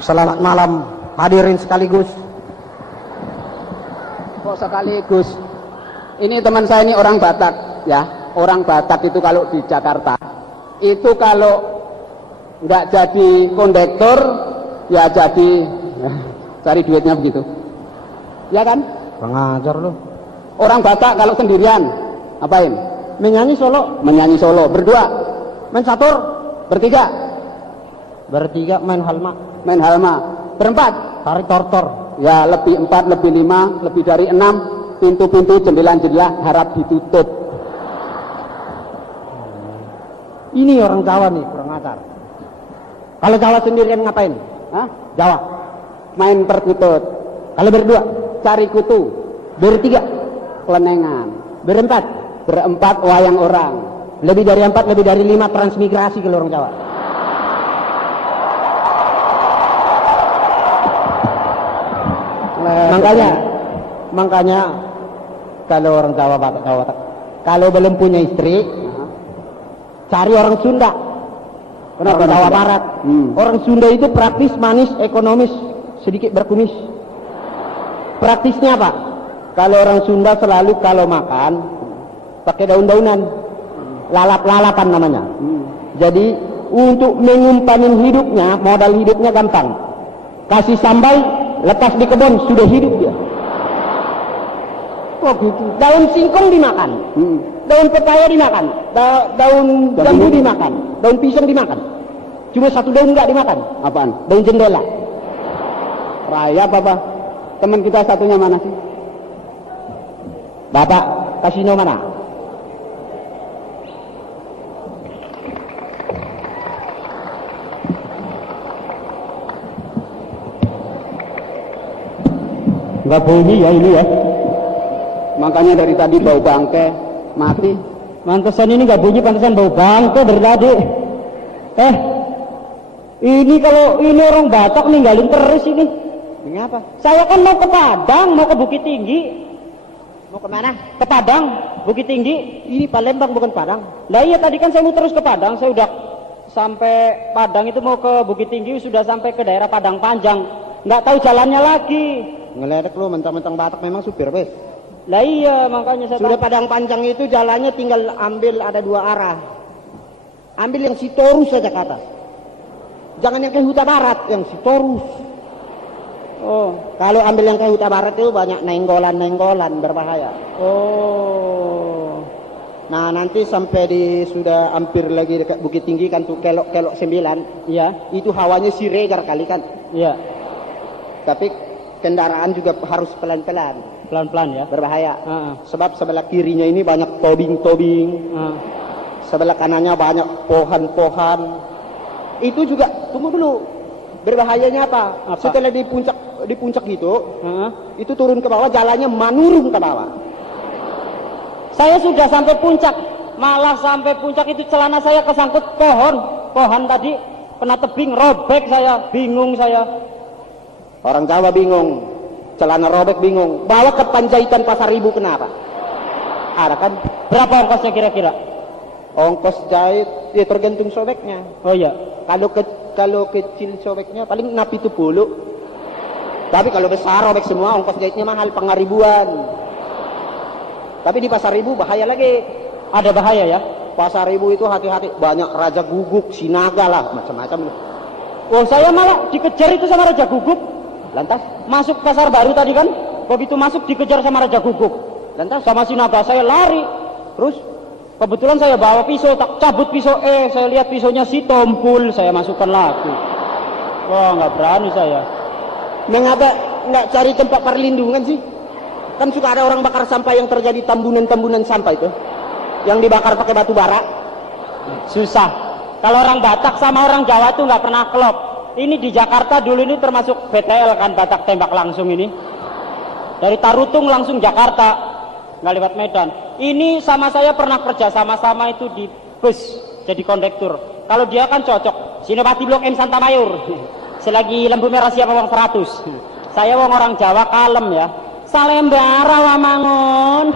Selamat malam hadirin sekaligus. Kok sekaligus? Ini teman saya ini orang Batak ya. Orang Batak itu kalau di Jakarta itu kalau nggak jadi kondektor ya jadi ya, cari duitnya begitu. Ya kan? Pengajar lu. Orang Batak kalau sendirian apain? Menyanyi solo. Menyanyi solo. Berdua, Main catur. bertiga, Bertiga main halma. main halma. Berempat, Tarik tortor. ya lebih 4, lebih 5, lebih dari 6, pintu-pintu, jendela-jendela harap ditutup. Ini orang Jawa nih, kurang ajar. Kalau Jawa sendirian ngapain? Hah? Jawa. Main perkutut. Kalau berdua, Cari kutu. bertiga, Kelenengan. berempat, Berempat wayang orang. lebih dari 4, lebih dari 5 transmigrasi kalau orang Jawa. Makanya kalau orang Jawa Batak, kalau belum punya istri, cari orang Sunda. Kenapa Orang Jawa Sunda? Barat. Hmm. Orang Sunda itu praktis, manis, ekonomis, sedikit berkumis. Praktisnya apa? Kalau orang Sunda selalu kalau makan pakai daun-daunan, lalap-lalapan namanya. Jadi untuk mengumpanin hidupnya, modal hidupnya gampang. Kasih sambal, lepas di kebun, sudah hidup dia. Oh gitu. Daun singkong dimakan, daun pepaya dimakan, daun jambu dimakan, daun pisang dimakan. Cuma satu daun nggak dimakan. Apaan? Daun jendela. Raya apa? Teman kita satunya mana sih? Bapak, kasino mana? Nggak bunyi ya ini ya. Makanya dari tadi bau bangke mati. Mantesan ini nggak bunyi, pantesan bau bangke dari tadi. Ini kalau ini orang Batak ninggalin terus ini. Ini apa? Saya kan mau ke Padang, mau ke Bukit Tinggi. Mau kemana? Ke Padang, Bukit Tinggi. Ini Palembang bukan Padang. Lah iya tadi kan saya mau terus ke Padang. Saya udah sampai Padang itu mau ke Bukit Tinggi, sudah sampai ke daerah Padang Panjang. Nggak tahu jalannya lagi. Ngeledek lu mentang-mentang Batak memang supir wes. Lah iya makanya saya Sudah Padang Panjang itu jalannya tinggal ambil ada 2 arah. Ambil yang Sitorus saja ke atas. Jangan yang ke Huta Barat, yang Sitorus. Oh, Kalau ambil yang ke Huta Barat itu banyak nenggolan-nenggolan berbahaya. oh. Nah nanti sampai sudah hampir lagi dekat Bukit Tinggi kan tuh kelok-kelok 9. Iya, Itu hawanya Siregar kali kan. iya. Tapi kendaraan juga harus pelan-pelan, Pelan-pelan ya. berbahaya. Ah, Sebab sebelah kirinya ini banyak tobing-tobing. ah. Sebelah kanannya banyak pohon-pohon. Itu juga tunggu dulu, berbahayanya apa? Apa? Setelah di puncak gitu, Ah. itu turun ke bawah, jalannya menurun ke bawah. Saya sudah sampai puncak, malah sampai puncak itu celana saya kesangkut pohon tadi kena tebing, robek saya, bingung saya. Orang Jawa bingung, celana robek bingung. Bawa ke Panjaitan Pasar Ibu kenapa? Ada kan? Berapa ongkosnya kira-kira? Ongkos jahit ya tergantung sobeknya. Oh iya. Kalau kecil sobeknya paling napi 10. Tapi kalau besar robek semua ongkos jahitnya mahal, pengaribuan. Tapi di Pasar Ibu bahaya lagi. Ada bahaya ya? Pasar Ibu itu hati-hati, banyak raja guguk, sinaga lah, macam-macam. Oh saya malah dikejar itu sama Raja Guguk. Lantas, Masuk pasar baru tadi kan, begitu masuk dikejar sama Raja Guguk. lantas, Sama si naga saya lari. Terus kebetulan saya bawa pisau, tak cabut pisau, saya lihat pisaunya si tompul, saya masukkan lagi. Wah nggak berani saya. mengapa nggak cari tempat perlindungan sih? Kan suka ada orang bakar sampah yang terjadi tambunan-tambunan sampah itu, yang dibakar pakai batu bara. Susah. Kalau orang Batak sama orang Jawa tuh nggak pernah klop. Ini di Jakarta dulu ini termasuk BTL kan, Batak tembak langsung ini. Dari Tarutung langsung Jakarta, nggak lewat Medan. Ini sama saya pernah kerja sama-sama itu di bus jadi kondektur. Kalau dia kan cocok, Sinopati Blok M Santa Mayor. Selagi lampu merah siapa wong 100. Saya wong orang Jawa kalem ya. Salembara Wamangun.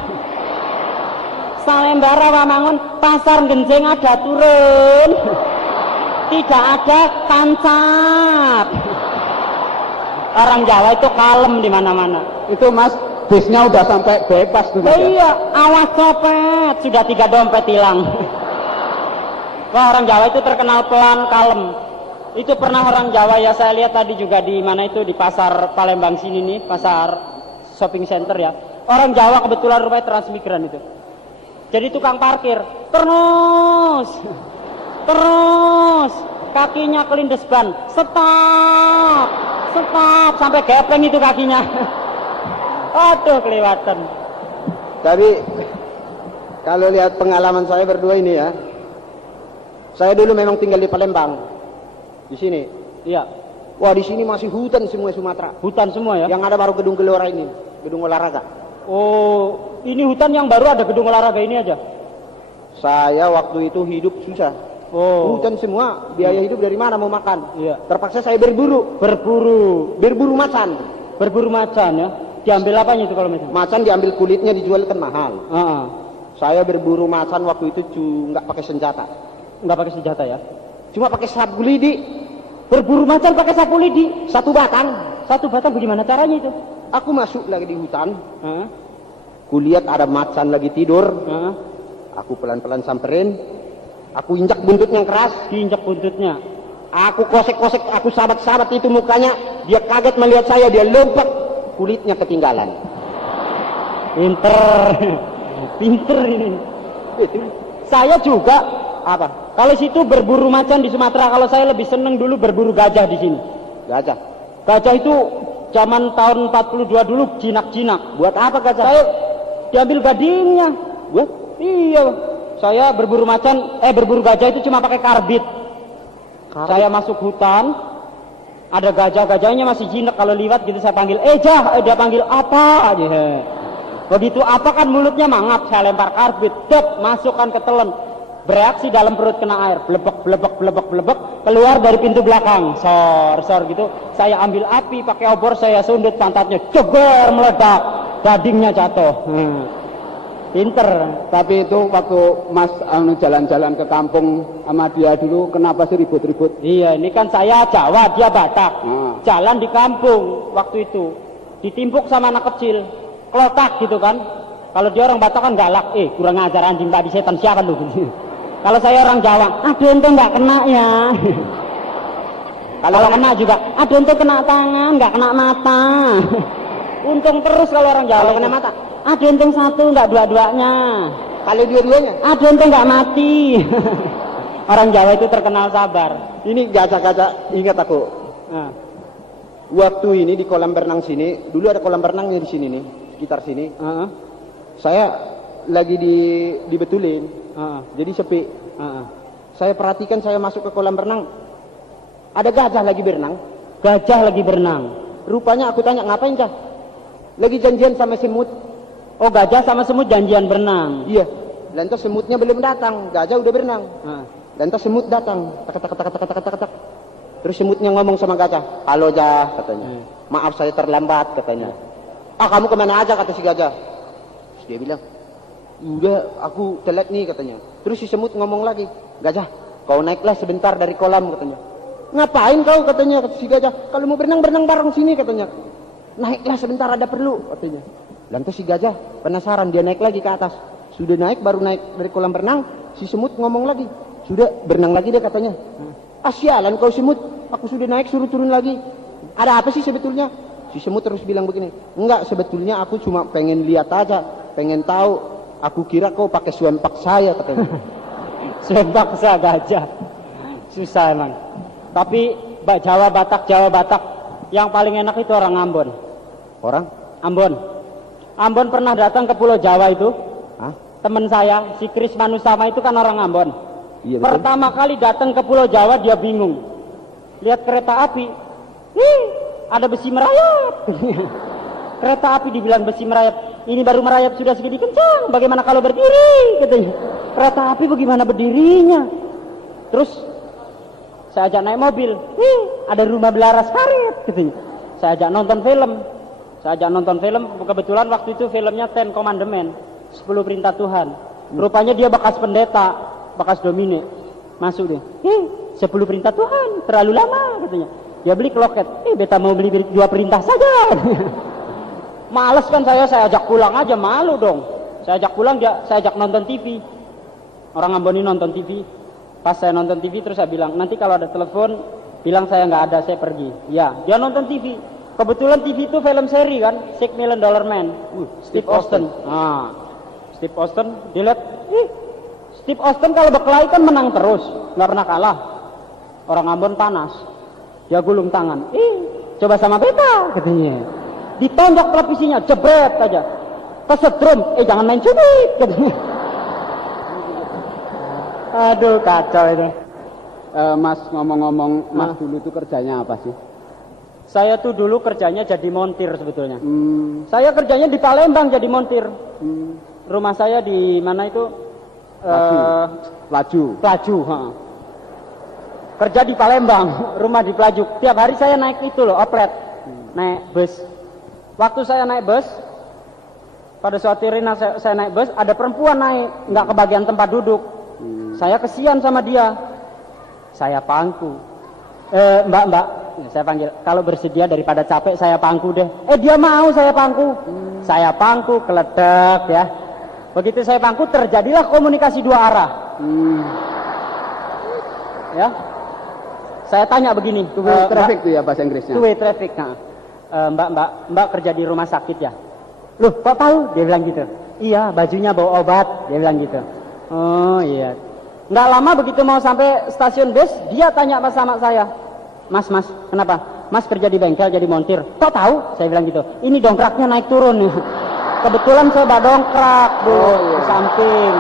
Salembara Wamangun, pasar Genjing ada turun. Tidak ada tancap. Orang Jawa itu kalem di mana-mana. Itu Mas, bisnya udah sampai bebas tuh Mas. Iya, awas copet, sudah 3 dompet hilang. Wah, orang Jawa itu terkenal pelan, kalem. Itu pernah orang Jawa ya, saya lihat tadi juga di mana itu, di pasar Palembang sini nih, pasar shopping center ya. Orang Jawa kebetulan rupanya transmigran itu. Jadi tukang parkir, terus kakinya kelindes ban, stop, sampai gepeng itu kakinya. Aduh, kelewatan. Tapi kalau lihat pengalaman saya berdua ini ya, saya dulu memang tinggal di Palembang, di sini. Iya. Wah, di sini masih hutan semua Sumatera. Hutan semua ya? Yang ada baru gedung Gelora ini, gedung olahraga. Oh, ini hutan yang baru ada gedung olahraga ini aja? Saya waktu itu hidup susah. Oh. Hutan semua, biaya hidup dari mana mau makan? Iya. Terpaksa saya berburu macan. Berburu macan ya? Diambil apanya itu kalau macan? Macan diambil kulitnya, dijual kan mahal. Heeh. Saya berburu macan waktu itu nggak pakai senjata. Nggak pakai senjata ya? Cuma pakai sapu lidi. Berburu macan pakai sapu lidi? Satu batang. Satu batang bagaimana caranya itu? Aku masuk lagi di hutan. Heeh. Kulihat ada macan lagi tidur. Heeh. Aku pelan-pelan samperin. Aku injak buntutnya yang keras. Diinjak buntutnya. Aku kosek-kosek, aku sabat-sabat itu mukanya. Dia kaget melihat saya, dia lompat. Kulitnya ketinggalan. Pinter ini. Saya juga Apa? kalau situ berburu macan di Sumatera, kalau saya lebih seneng dulu berburu gajah di sini. Gajah. Gajah itu zaman tahun 42 dulu jinak-jinak. Buat apa gajah? Saya diambil gadingnya. Buat? Iya. Saya berburu berburu gajah itu cuma pakai karbit. Saya masuk hutan, ada gajah-gajahnya masih jinak, kalau liwat gitu saya panggil, dia panggil apa aja. Begitu apa kan mulutnya mangap, saya lempar karbit, masukkan ke telan. Bereaksi dalam perut kena air, blebek, keluar dari pintu belakang, sor gitu. Saya ambil api pakai obor, saya sundut pantatnya, jeber, meledak, gadingnya jatuh. Pinter. Tapi itu waktu Mas jalan-jalan ke kampung sama dia dulu, kenapa sih ribut-ribut? Iya, ini kan saya Jawa, dia Batak. Jalan di kampung waktu itu, ditimpuk sama anak kecil, kelotak gitu kan. Kalau dia orang Batak kan galak, kurang ajar anjing, babi setan, siapa lu? Kalau saya orang Jawa, ente nggak kena ya. Kalau kena juga, ente kena tangan, nggak kena mata. Untung terus kalau orang Jawa. Kalau kena mata? Ente satu, nggak dua-duanya. Kalau dua-duanya? Ente nggak mati. Orang Jawa itu terkenal sabar. Ini gajah-gajah, ingat aku. Nah. Waktu ini di kolam berenang sini, dulu ada kolam berenangnya di sini nih, sekitar sini. Saya lagi dibetulin. Jadi sepi. Saya perhatikan, saya masuk ke kolam berenang, ada gajah lagi berenang. Gajah lagi berenang. Rupanya aku tanya, ngapain Cah? Lagi janjian sama semut. Oh, gajah sama semut janjian berenang. Iya. Lantas semutnya belum datang, gajah udah berenang. Lantas semut datang, tak. Terus semutnya ngomong sama gajah, halo Jah, katanya. Maaf saya terlambat, katanya. Kamu kemana aja, kata si gajah. Terus dia bilang, udah aku telat nih, katanya. Terus si semut ngomong lagi, gajah, kau naiklah sebentar dari kolam, katanya. Ngapain kau, katanya, kata si gajah. Kalau mau berenang bareng sini, katanya. Naiklah sebentar, ada perlu, katanya. Lantas si gajah penasaran, dia naik lagi ke atas. Sudah naik, baru naik dari kolam berenang, si semut ngomong lagi, sudah berenang lagi deh, katanya. Sialan kau semut, aku sudah naik suruh turun lagi. Ada apa sih sebetulnya? Si semut terus bilang begini, enggak, sebetulnya aku cuma pengen lihat aja, pengen tahu. Aku kira kau pakai suempak saya, katanya. Suempak saya gajah. Susah emang. Tapi Jawa Batak, yang paling enak itu orang Ambon. Orang? Ambon pernah datang ke Pulau Jawa itu. Hah? Teman saya, si Kris Manusama itu kan orang Ambon. Iya, betul. Pertama kali datang ke Pulau Jawa dia bingung. Lihat kereta api, ada besi merayap. Kereta api dibilang besi merayap. Ini baru merayap sudah segini kencang. Bagaimana kalau berdiri? Katanya. Kereta api bagaimana berdirinya? Terus saya ajak naik mobil. Ada rumah belaras karet. Katanya. Saya ajak nonton film. Kebetulan waktu itu filmnya Ten Commandment, 10 perintah Tuhan. Rupanya dia bekas pendeta, bekas domine. Masuk dia. 10 perintah Tuhan, terlalu lama, katanya. Dia beli ke loket. Beta mau beli 2 perintah saja. Males kan saya ajak pulang aja, malu dong. Saya ajak pulang, saya ajak nonton TV. Orang Ambon ini nonton TV. Pas saya nonton TV terus saya bilang, nanti kalau ada telepon, bilang saya nggak ada, saya pergi. Ya, dia nonton TV. Kebetulan TV itu film seri kan, $6 Million Man. Steve Austin. Steve Austin, dilihat, Steve Austin kalau berkelahi kan menang terus, nggak pernah kalah. Orang Ambon panas. Dia gulung tangan. Coba sama beta, katanya. Ditonjok televisinya, jebret aja. Kesetrum, jangan main cubit, katanya. Aduh, kacau itu. Mas, ngomong-ngomong, Mas dulu itu kerjanya apa sih? Saya tuh dulu kerjanya jadi montir sebetulnya. Saya kerjanya di Palembang jadi montir. Rumah saya di mana itu? Pelaju. Kerja di Palembang, rumah di Pelaju. Tiap hari saya naik itu loh, oplet. Naik bus. Waktu saya naik bus, pada suatu hari saya naik bus, ada perempuan naik, nggak kebagian tempat duduk. Saya kesian sama dia. Saya pangku. Mbak, saya panggil. Kalau bersedia daripada capek saya pangku deh. Dia mau saya pangku. Saya pangku, keledek ya. Begitu saya pangku terjadilah komunikasi 2 arah. Ya. Saya tanya begini. Two-way traffic tuh ya bahasa Inggrisnya. Two-way traffic. Mbak kerja di rumah sakit ya? Loh, kok tahu? Dia bilang gitu. Iya, bajunya bawa obat. Dia bilang gitu. Oh iya. Nggak lama begitu mau sampai stasiun bus, dia tanya sama saya. Mas, kenapa? Mas kerja di bengkel jadi montir. Kok tahu? Saya bilang gitu. Ini dongkraknya naik turun. Kebetulan saya bawa dongkrak, Bu, di samping.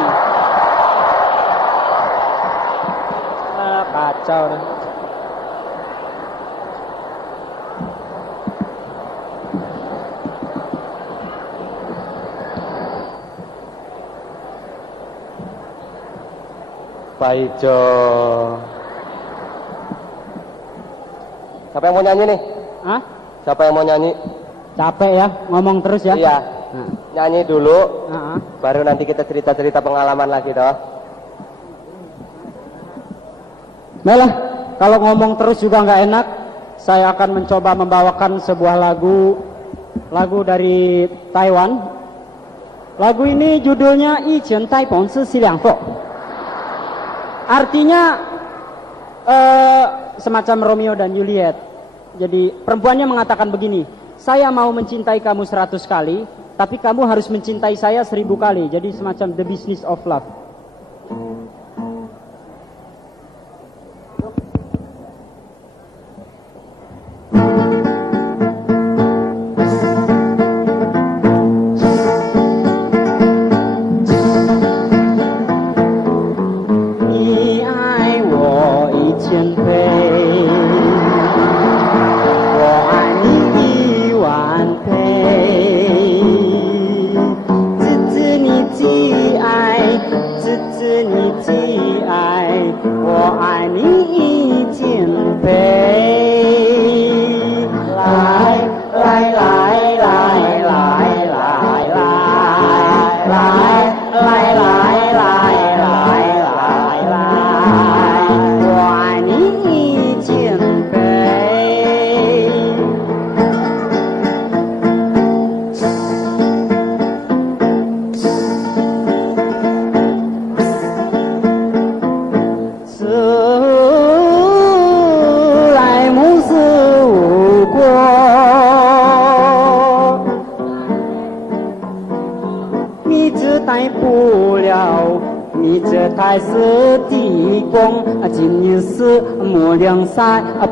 Kacau deh. Pak Ijo. Siapa yang mau nyanyi nih? Hah? Siapa yang mau nyanyi? Capek ya, ngomong terus ya? Iya. Nyanyi dulu, Nah. baru nanti kita cerita-cerita pengalaman lagi toh. Baiklah, kalau ngomong terus juga nggak enak, saya akan mencoba membawakan sebuah lagu dari Taiwan. Lagu ini judulnya "一拳带蹦是西凉货". Artinya semacam Romeo dan Juliet. Jadi perempuannya mengatakan begini, saya mau mencintai kamu 100 kali, tapi kamu harus mencintai saya 1000 kali. Jadi semacam the business of love.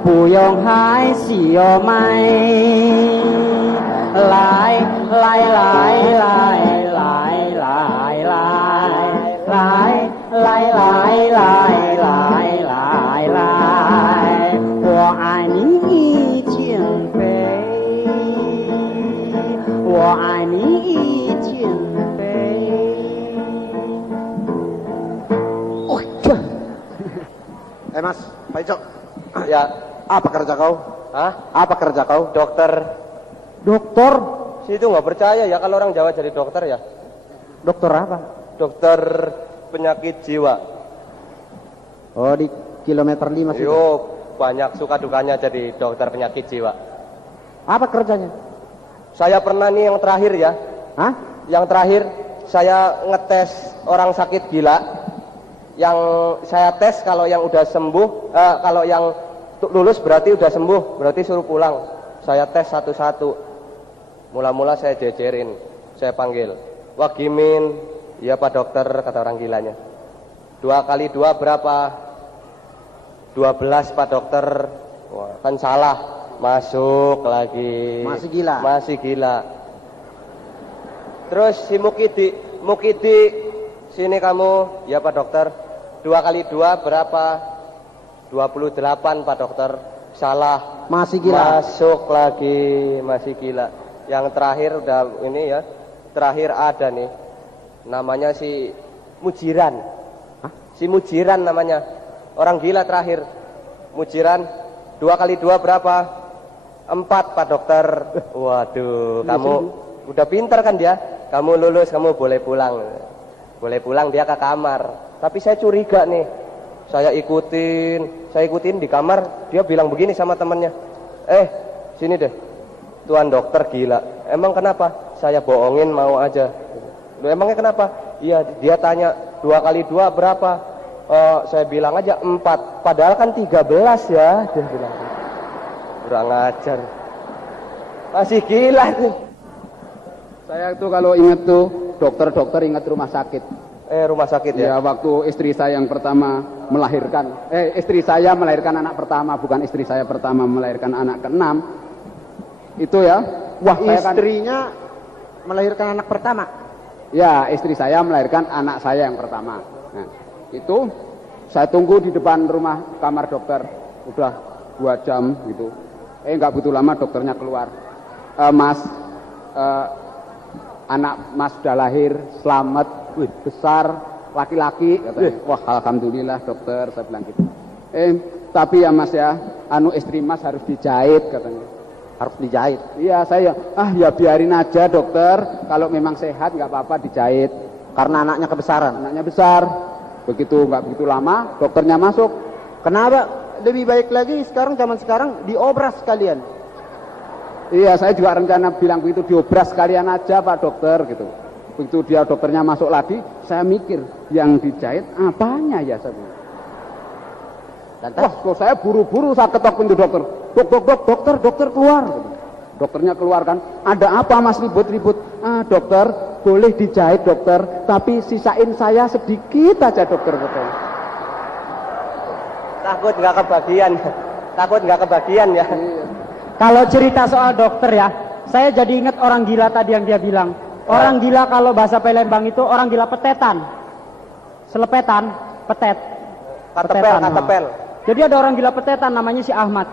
不用害喜哟买，来来来来来来来来来来来来来，我爱你一千倍，我爱你一千倍。Mas, Pak Ijo. Ya. Apa kerja kau? Hah? Apa kerja kau? Dokter. Dokter? Situ nggak percaya ya kalau orang Jawa jadi dokter ya. Dokter apa? Dokter penyakit jiwa. Oh, di kilometer 5 sih. Yo, banyak suka dukanya jadi dokter penyakit jiwa. Apa kerjanya? Saya pernah nih yang terakhir ya. Hah? Yang terakhir saya ngetes orang sakit gila. Yang saya tes kalau yang udah sembuh, kalau yang lulus berarti udah sembuh, berarti suruh pulang. Saya tes satu-satu. Mula-mula saya jejerin, saya panggil. Wah Gimin, iya Pak Dokter, kata orang gilanya. 2 kali 2 berapa? 12 Pak Dokter. Wah, kan salah. Masuk lagi. Masih gila. Masih gila. Terus si Mukidi, sini kamu, ya Pak Dokter. 2 kali 2 berapa? 28 Pak Dokter. Salah. Masih gila. Masuk lagi, masih gila. Yang terakhir udah ini ya. Terakhir ada nih. Namanya si Mujiran. Hah? Si Mujiran namanya. Orang gila terakhir. Mujiran 2 kali 2 berapa? 4 Pak Dokter. Waduh, kamu udah pinter kan dia? Kamu lulus, kamu boleh pulang. Boleh pulang dia ke kamar. Tapi saya curiga nih. Saya ikutin di kamar, dia bilang begini sama temannya. Sini deh. Tuan dokter gila. Emang kenapa? Saya bohongin mau aja. Loh, emangnya kenapa? Iya, dia tanya 2 kali 2 berapa? Saya bilang aja 4. Padahal kan 13 ya. Dia bilang. Kurang ajar. Masih gila tuh. Saya tuh kalau inget tuh dokter-dokter inget rumah sakit. Rumah sakit ya? Ya, waktu istri saya yang pertama melahirkan. Istri saya melahirkan anak pertama, bukan istri saya pertama melahirkan anak ke-6. Itu ya. Wah, Istrinya melahirkan anak pertama. Ya, istri saya melahirkan anak saya yang pertama. Nah, itu saya tunggu di depan rumah kamar dokter. Udah 2 jam gitu. Nggak butuh lama dokternya keluar. Mas, anak mas sudah lahir, selamat. Wih, besar, laki-laki katanya. Wah, alhamdulillah dokter, saya bilang gitu. Tapi ya mas ya, istri mas harus dijahit katanya. Harus dijahit. Iya, saya ya biarin aja dokter, kalau memang sehat nggak apa-apa dijahit. Karena anaknya kebesaran. Anaknya besar. Begitu nggak begitu lama, dokternya masuk. Kenapa? Lebih baik lagi sekarang, zaman sekarang diobras sekalian. Iya, saya juga rencana bilang begitu, diobras sekalian aja Pak Dokter gitu. Begitu dia dokternya masuk lagi, saya mikir yang dijahit apanya ya saya. Wah, kok saya buru-buru saya ketok pintu dokter. Dokter keluar. Dokternya keluar kan. Ada apa mas ribut-ribut? Dokter, boleh dijahit dokter, tapi sisain saya sedikit aja dokter. Takut nggak kebagian ya. Kalau cerita soal dokter ya, saya jadi ingat orang gila tadi yang dia bilang. Orang gila kalau bahasa Palembang itu orang gila petetan. Selepetan, petet. Katepel. Jadi ada orang gila petetan namanya si Ahmad.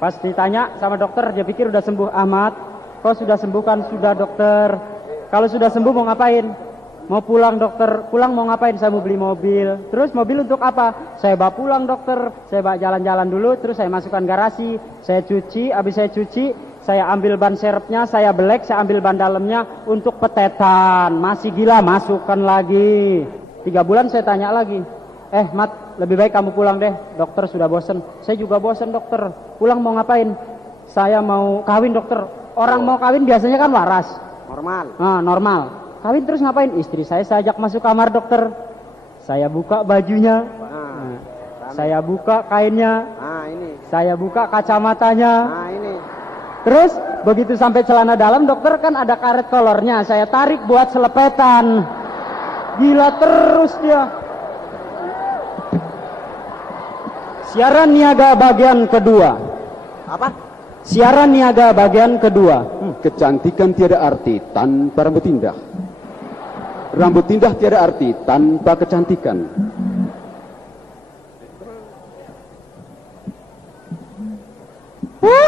Pas ditanya sama dokter, dia pikir udah sembuh. Ahmad, kau sudah sembuh kan? Sudah dokter. Kalau sudah sembuh mau ngapain? Mau pulang dokter. Pulang mau ngapain? Saya mau beli mobil. Terus mobil untuk apa? Saya bawa pulang dokter. Saya bawa jalan-jalan dulu. Terus saya masukkan garasi. Saya cuci. Habis saya cuci, saya ambil ban serepnya. Saya belek. Saya ambil ban dalamnya untuk petetan. Masih gila, masukkan lagi. 3 bulan saya tanya lagi. Mat, lebih baik kamu pulang deh. Dokter sudah bosen. Saya juga bosen dokter. Pulang mau ngapain? Saya mau kawin dokter. Orang mau kawin biasanya kan waras. Normal. Normal. Kawin terus ngapain? Istri saya ajak masuk kamar dokter. Saya buka bajunya. Saya buka kainnya. Ini. Saya buka kacamatanya. Ini. Terus begitu sampai celana dalam dokter kan ada karet kolornya. Saya tarik buat selepetan. Gila terus dia. Siaran niaga bagian kedua. Apa? Siaran niaga bagian kedua. Kecantikan tiada arti tanpa rambut indah. Rambut indah tiada arti tanpa kecantikan.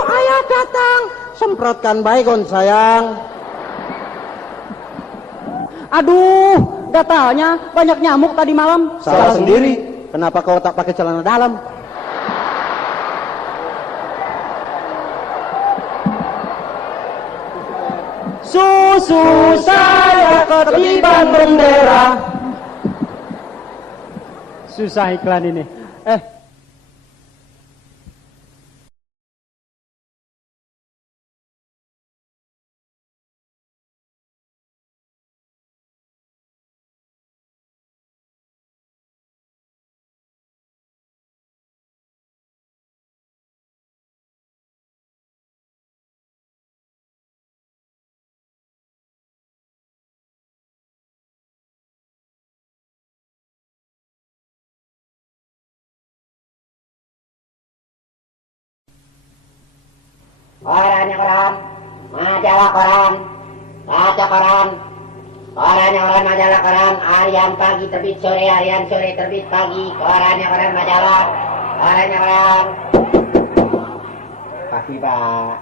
Ayah datang. Semprotkan baygon sayang. Aduh, gatalnya banyak nyamuk tadi malam. Salah sendiri. Kenapa kau tak pakai celana dalam? Susu saya ketiban bendera. Susah iklan ini. korannya koran, majalah koran, baca koran, korannya koran, majalah koran, harian pagi terbit sore, harian sore terbit pagi, korannya koran, majalah, korannya koran. Pagi Pak.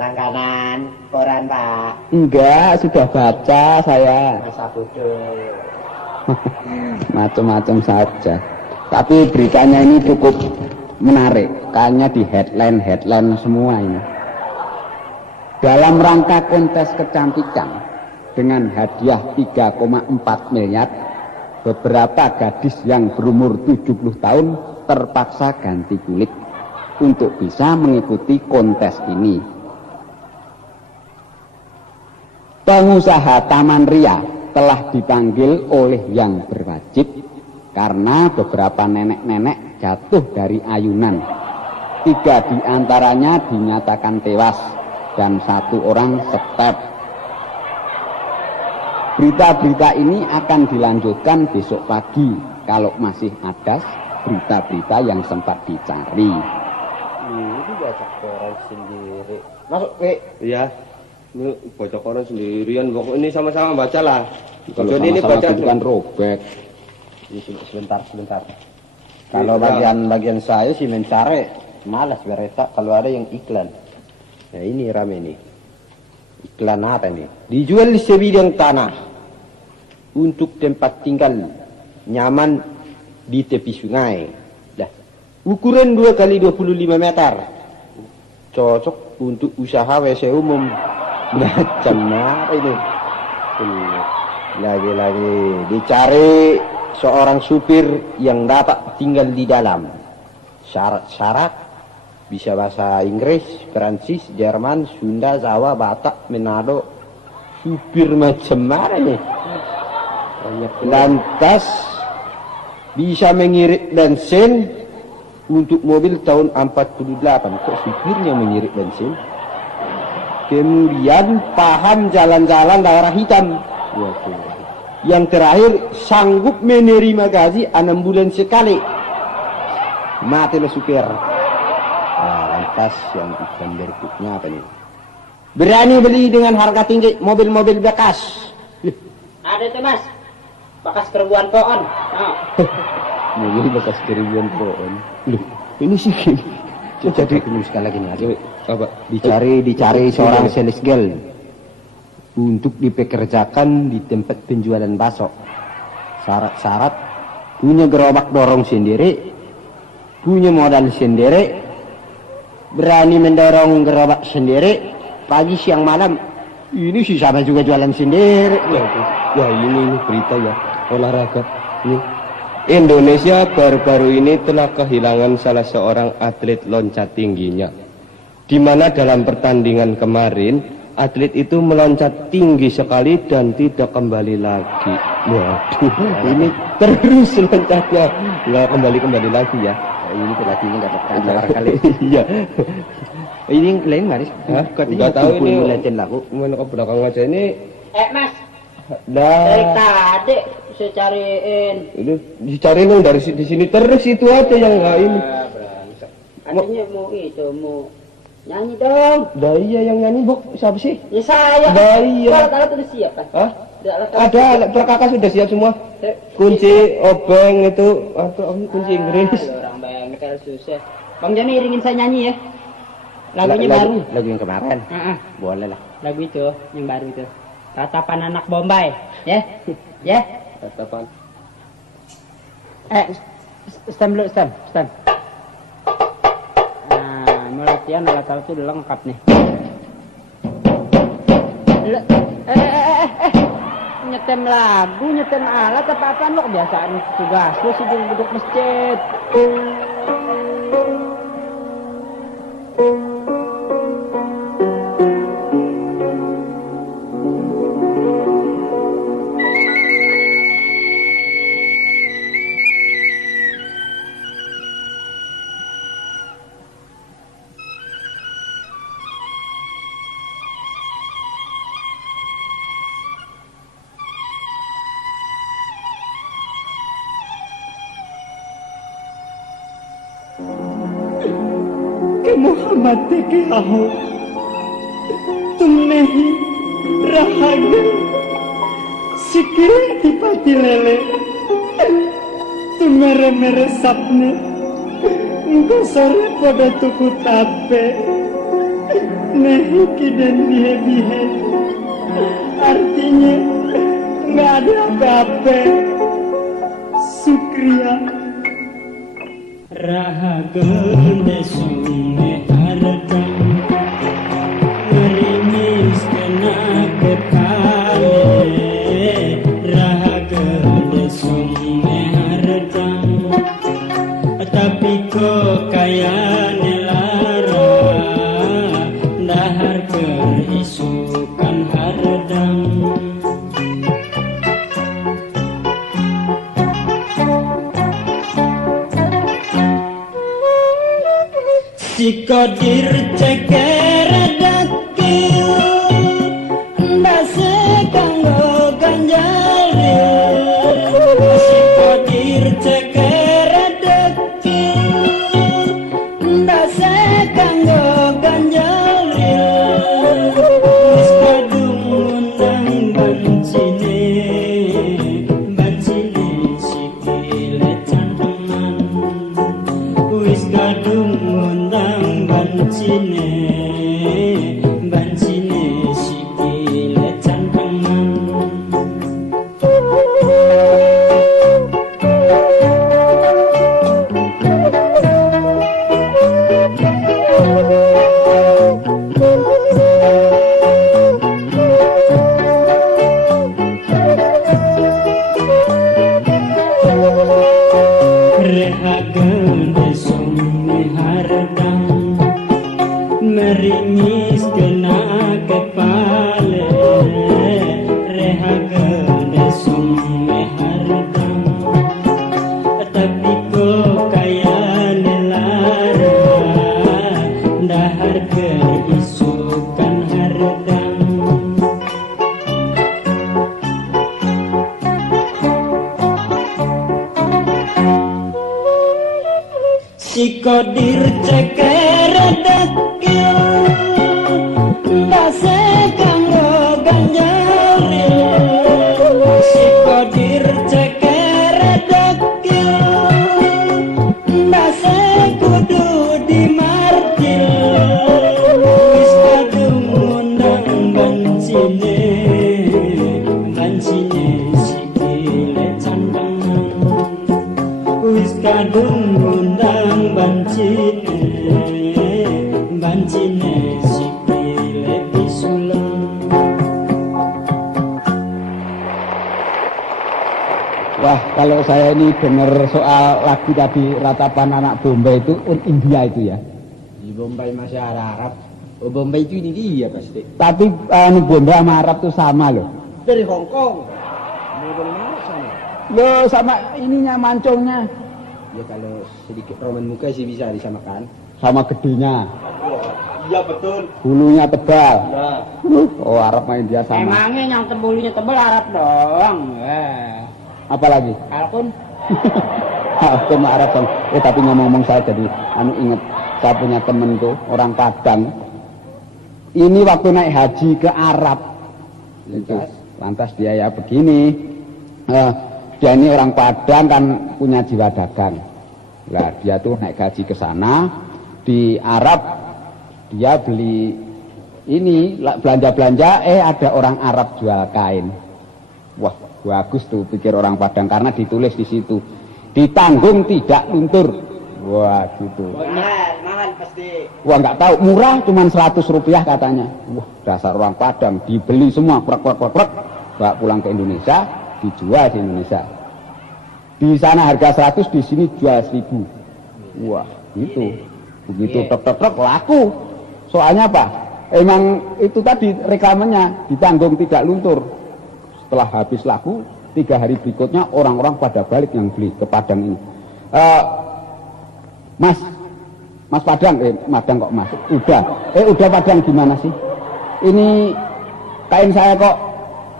Langganan koran Pak. Enggak, sudah baca saya. Masa bodoh. Macam-macam saja. Tapi beritanya ini cukup menarik. Kayaknya di headline semua ini. Dalam rangka kontes kecantikan dengan hadiah 3,4 miliar, beberapa gadis yang berumur 70 tahun terpaksa ganti kulit untuk bisa mengikuti kontes ini. Pengusaha Taman Ria telah dipanggil oleh yang berwajib karena beberapa nenek-nenek jatuh dari ayunan. 3 di antaranya dinyatakan tewas dan 1 orang step. Berita-berita ini akan dilanjutkan besok pagi kalau masih ada berita-berita yang sempat dicari. Ini baca koran sendiri. Masuk, Pak. Iya. Ini baca koran sendirian. Pokok ini sama-sama baca lah. Kalau Jadi ini sama-sama baca gitu kan robek. Sebentar. Kalau bagian saya sih mencari, malas berita kalau ada yang iklan. Nah ini rame nih. Iklan apa nih? Dijual sebidang tanah untuk tempat tinggal nyaman di tepi sungai. Dah. Ukuran 2 kali 25 meter. Cocok untuk usaha WC umum. Macam apa ini? Lagi-lagi dicari seorang supir yang dapat tinggal di dalam. Syarat-syarat bisa bahasa Inggris, Perancis, Jerman, Sunda, Jawa, Batak, Manado. Supir macam mana nih? Lantas bisa mengirit bensin untuk mobil tahun 48. Kok supirnya mengirit bensin? Kemudian paham jalan-jalan daerah hitam. Yang terakhir sanggup menerima gaji 6 bulan sekali. Matilah supir. Nah, lantas yang iklan berikutnya apa nih? Berani beli dengan harga tinggi mobil-mobil bekas. Ada tuh Mas, bekas kerubuan pohon. Oh. Mobil bekas keribuan pohon. Loh, ini sih jadi sekali lagi nih. Apa? Dicari seorang sales girl untuk dipekerjakan di tempat penjualan bakso. Syarat-syarat punya gerobak dorong sendiri, punya modal sendiri, berani mendorong gerobak sendiri, pagi siang malam. Ini sih sama juga jualan sendiri. Wah ini berita ya, olahraga. Ini Indonesia baru-baru ini telah kehilangan salah seorang atlet loncat tingginya. Di mana dalam pertandingan kemarin, atlet itu meloncat tinggi sekali dan tidak kembali lagi. Waduh, ini terus loncatnya. Nggak kembali lagi ya. Ini pelatihnya nggak dapat kali. Iya. Ini lain maris. Nggak tahu ini. Latihan laku. Mana ke belakang aja ini. Mas, Dah. dari tadi saya cariin. Itu dicari dong dari di sini terus itu aja yang nggak ini. Artinya mau nyanyi dong. Dah iya yang nyanyi Bok, siapa sih? Ya saya. Dah iya. Alat-alat udah siap kan? Hah? Alat-alat Ada alat kakak sudah siap semua. Kunci obeng itu atau kunci Inggris. Orang banyak kayak susah. Bang Joni iringin saya nyanyi ya. Lagunya baru. Lagu yang kemarin. Boleh lah. Lagu itu yang baru itu. Tatapan anak Bombay, ya? Ya? Tatapan. Stand dulu, stand. Nah, mau latihan alat-alat itu udah lengkap nih. Nyetem lagu, nyetem alat apa-apaan lo kebiasaan tugas lo sih duduk masjid. Muhammad Tekiahu tumnehi rahaga sikir tipati lele tumere-mere sapne engko sore pada tuku tape nehi kiden bihe-bihe artinya nggak ada apa-apa. Sukriya rahaga desume haradam ngerimis kena kepale rahaga desume haradam tapi kok kaya nelara dahar kerisukan haradam. Sikodir ceker dakil ndase kanggo ganjalil sikodir ceker dakil ndase kanggo ganjalil wis kadung undang bancine sikile canteman wis kadung bancine sikile cantengan. Rehaga desume haradam meringis kena kepale rehaga desume haradam tapi kok kaya nelara dahar keisukan haradam. Sikodir ceker dakil ndase kanggo ganjalil sikodir ceker dakil ndase kudu dimartil wis kadung undang bancine sikile candangan wis kadung undang bancine sikile bisulang. Wah, kalau saya ini dengar soal lagu tadi Ratapan Anak Bombay itu India itu ya. Di Bombay masih Arab. Oh, Bombay itu ini dia pasti. Tapi Bombay sama Arab itu sama loh. Dari Hong Kong. Dari mana sana? Loh, sama ininya mancungnya. Ya kalau sedikit roman muka sih bisa disamakan. Sama gedenya. Iya betul. Bulunya tebal. Ya. Oh, Arab main dia sama. Emangnya yang bulunya tebal Arab doang. Apalagi? Kalkun. Kalkun Arab dong. Tapi ngomong-ngomong saya jadi inget saya punya temen tuh orang Padang. Ini waktu naik haji ke Arab. Itu. Lantas dia ya begini. Dia ini orang Padang kan punya jiwa dagang. Lah dia tuh naik haji ke sana di Arab, dia beli ini belanja-belanja, ada orang Arab jual kain. Wah, bagus tuh pikir orang Padang karena ditulis di situ ditanggung tidak luntur. Wah gitu. Mahal pasti. Wah nggak tahu, murah cuman 100 rupiah katanya. Wah dasar orang Padang, dibeli semua prek, bawa pulang ke Indonesia, dijual di Indonesia. Di sana harga 100, di sini jual 1000. Wah gitu. Begitu truk laku. Soalnya apa? Emang itu tadi reklamenya ditanggung tidak luntur. Setelah habis laku 3 hari berikutnya orang-orang pada balik yang beli ke Padang ini. Mas Padang, Madang kok Mas? Udah Padang gimana sih? Ini kain saya kok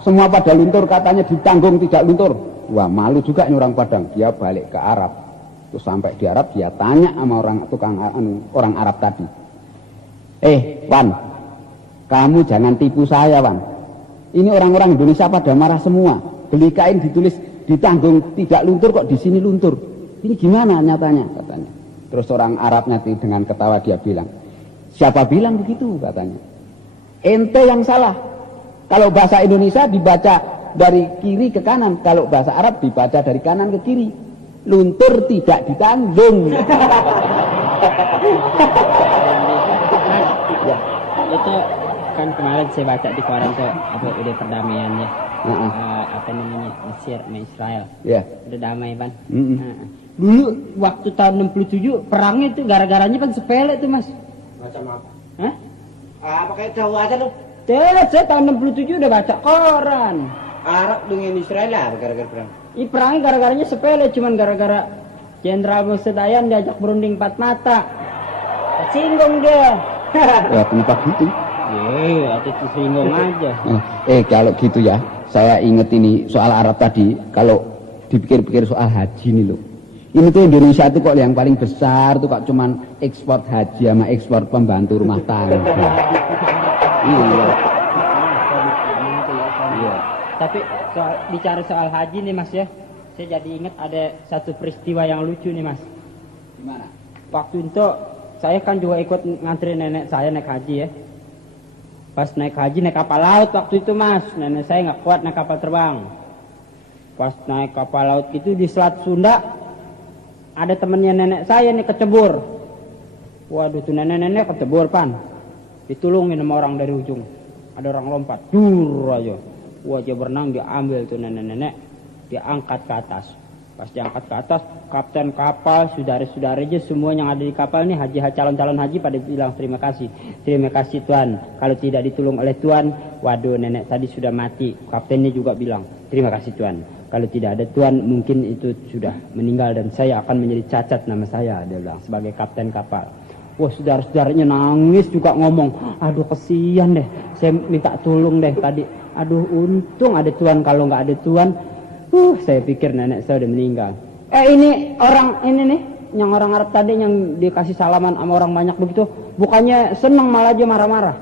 semua pada luntur, katanya ditanggung tidak luntur. Wah malu juga nih orang Padang. Dia balik ke Arab. Terus sampai di Arab dia tanya sama orang tukang orang Arab tadi. Wan, kamu jangan tipu saya, Wan. Ini orang-orang Indonesia pada marah semua. Beli kain ditulis ditanggung tidak luntur kok di sini luntur. Ini gimana nyatanya katanya. Terus orang Arabnya dengan ketawa dia bilang, siapa bilang begitu katanya. Ente yang salah. Kalau bahasa Indonesia dibaca dari kiri ke kanan, kalau bahasa Arab dibaca dari kanan ke kiri. Luntur tidak ditanggung. Ya, itu kan kemarin saya baca di koran tuh apa udah perdamaian ya. Apa namanya Mesir sama Israel. Ya. Udah damai kan. Dulu waktu tahun 67 perangnya itu gara-garanya kan sepele tuh Mas. Macam apa? Hah? Apa kayak tahu aja lu? Saya tahun 67 udah baca koran. Arab dengan Israel lah gara-gara perang. Perangnya gara-garanya sepele, cuman gara-gara Jenderal Musedayan diajak berunding 4 mata. Singgung dia. Ya kenapa gitu? Itu singgung aja. Kalau gitu ya, saya inget ini soal Arab tadi. Kalau dipikir-pikir soal haji nih loh. Ini tuh Indonesia tuh kok yang paling besar tuh kok cuman ekspor haji sama ekspor pembantu rumah tangga. Iya. Tapi bicara soal haji nih Mas ya, saya jadi ingat ada satu peristiwa yang lucu nih Mas. Gimana? Waktu itu saya kan juga ikut ngantri nenek saya naik haji ya. Pas naik haji naik kapal laut waktu itu Mas, nenek saya nggak kuat naik kapal terbang. Pas naik kapal laut itu di Selat Sunda ada temennya nenek saya nih kecebur. Waduh tuh nenek-nenek kecebur pan, ditulungin sama orang dari ujung. Ada orang lompat, dur aja. Wah dia berenang, dia ambil tuh nenek-nenek, dia angkat ke atas. Pas diangkat ke atas, kapten kapal, saudara-saudaranya semua yang ada di kapal ini calon-calon haji pada bilang terima kasih Tuan. Kalau tidak ditolong oleh Tuan, waduh nenek tadi sudah mati. Kaptennya juga bilang terima kasih Tuan. Kalau tidak ada Tuan mungkin itu sudah meninggal dan saya akan menjadi cacat nama saya, dia bilang sebagai kapten kapal. Wah saudara-saudaranya nangis juga ngomong, aduh kesian deh, saya minta tolong deh tadi. Aduh untung ada Tuan, kalau nggak ada Tuan, saya pikir nenek saya udah meninggal. Ini orang ini nih, yang orang Arab tadi yang dikasih salaman sama orang banyak begitu, bukannya seneng malah aja marah-marah.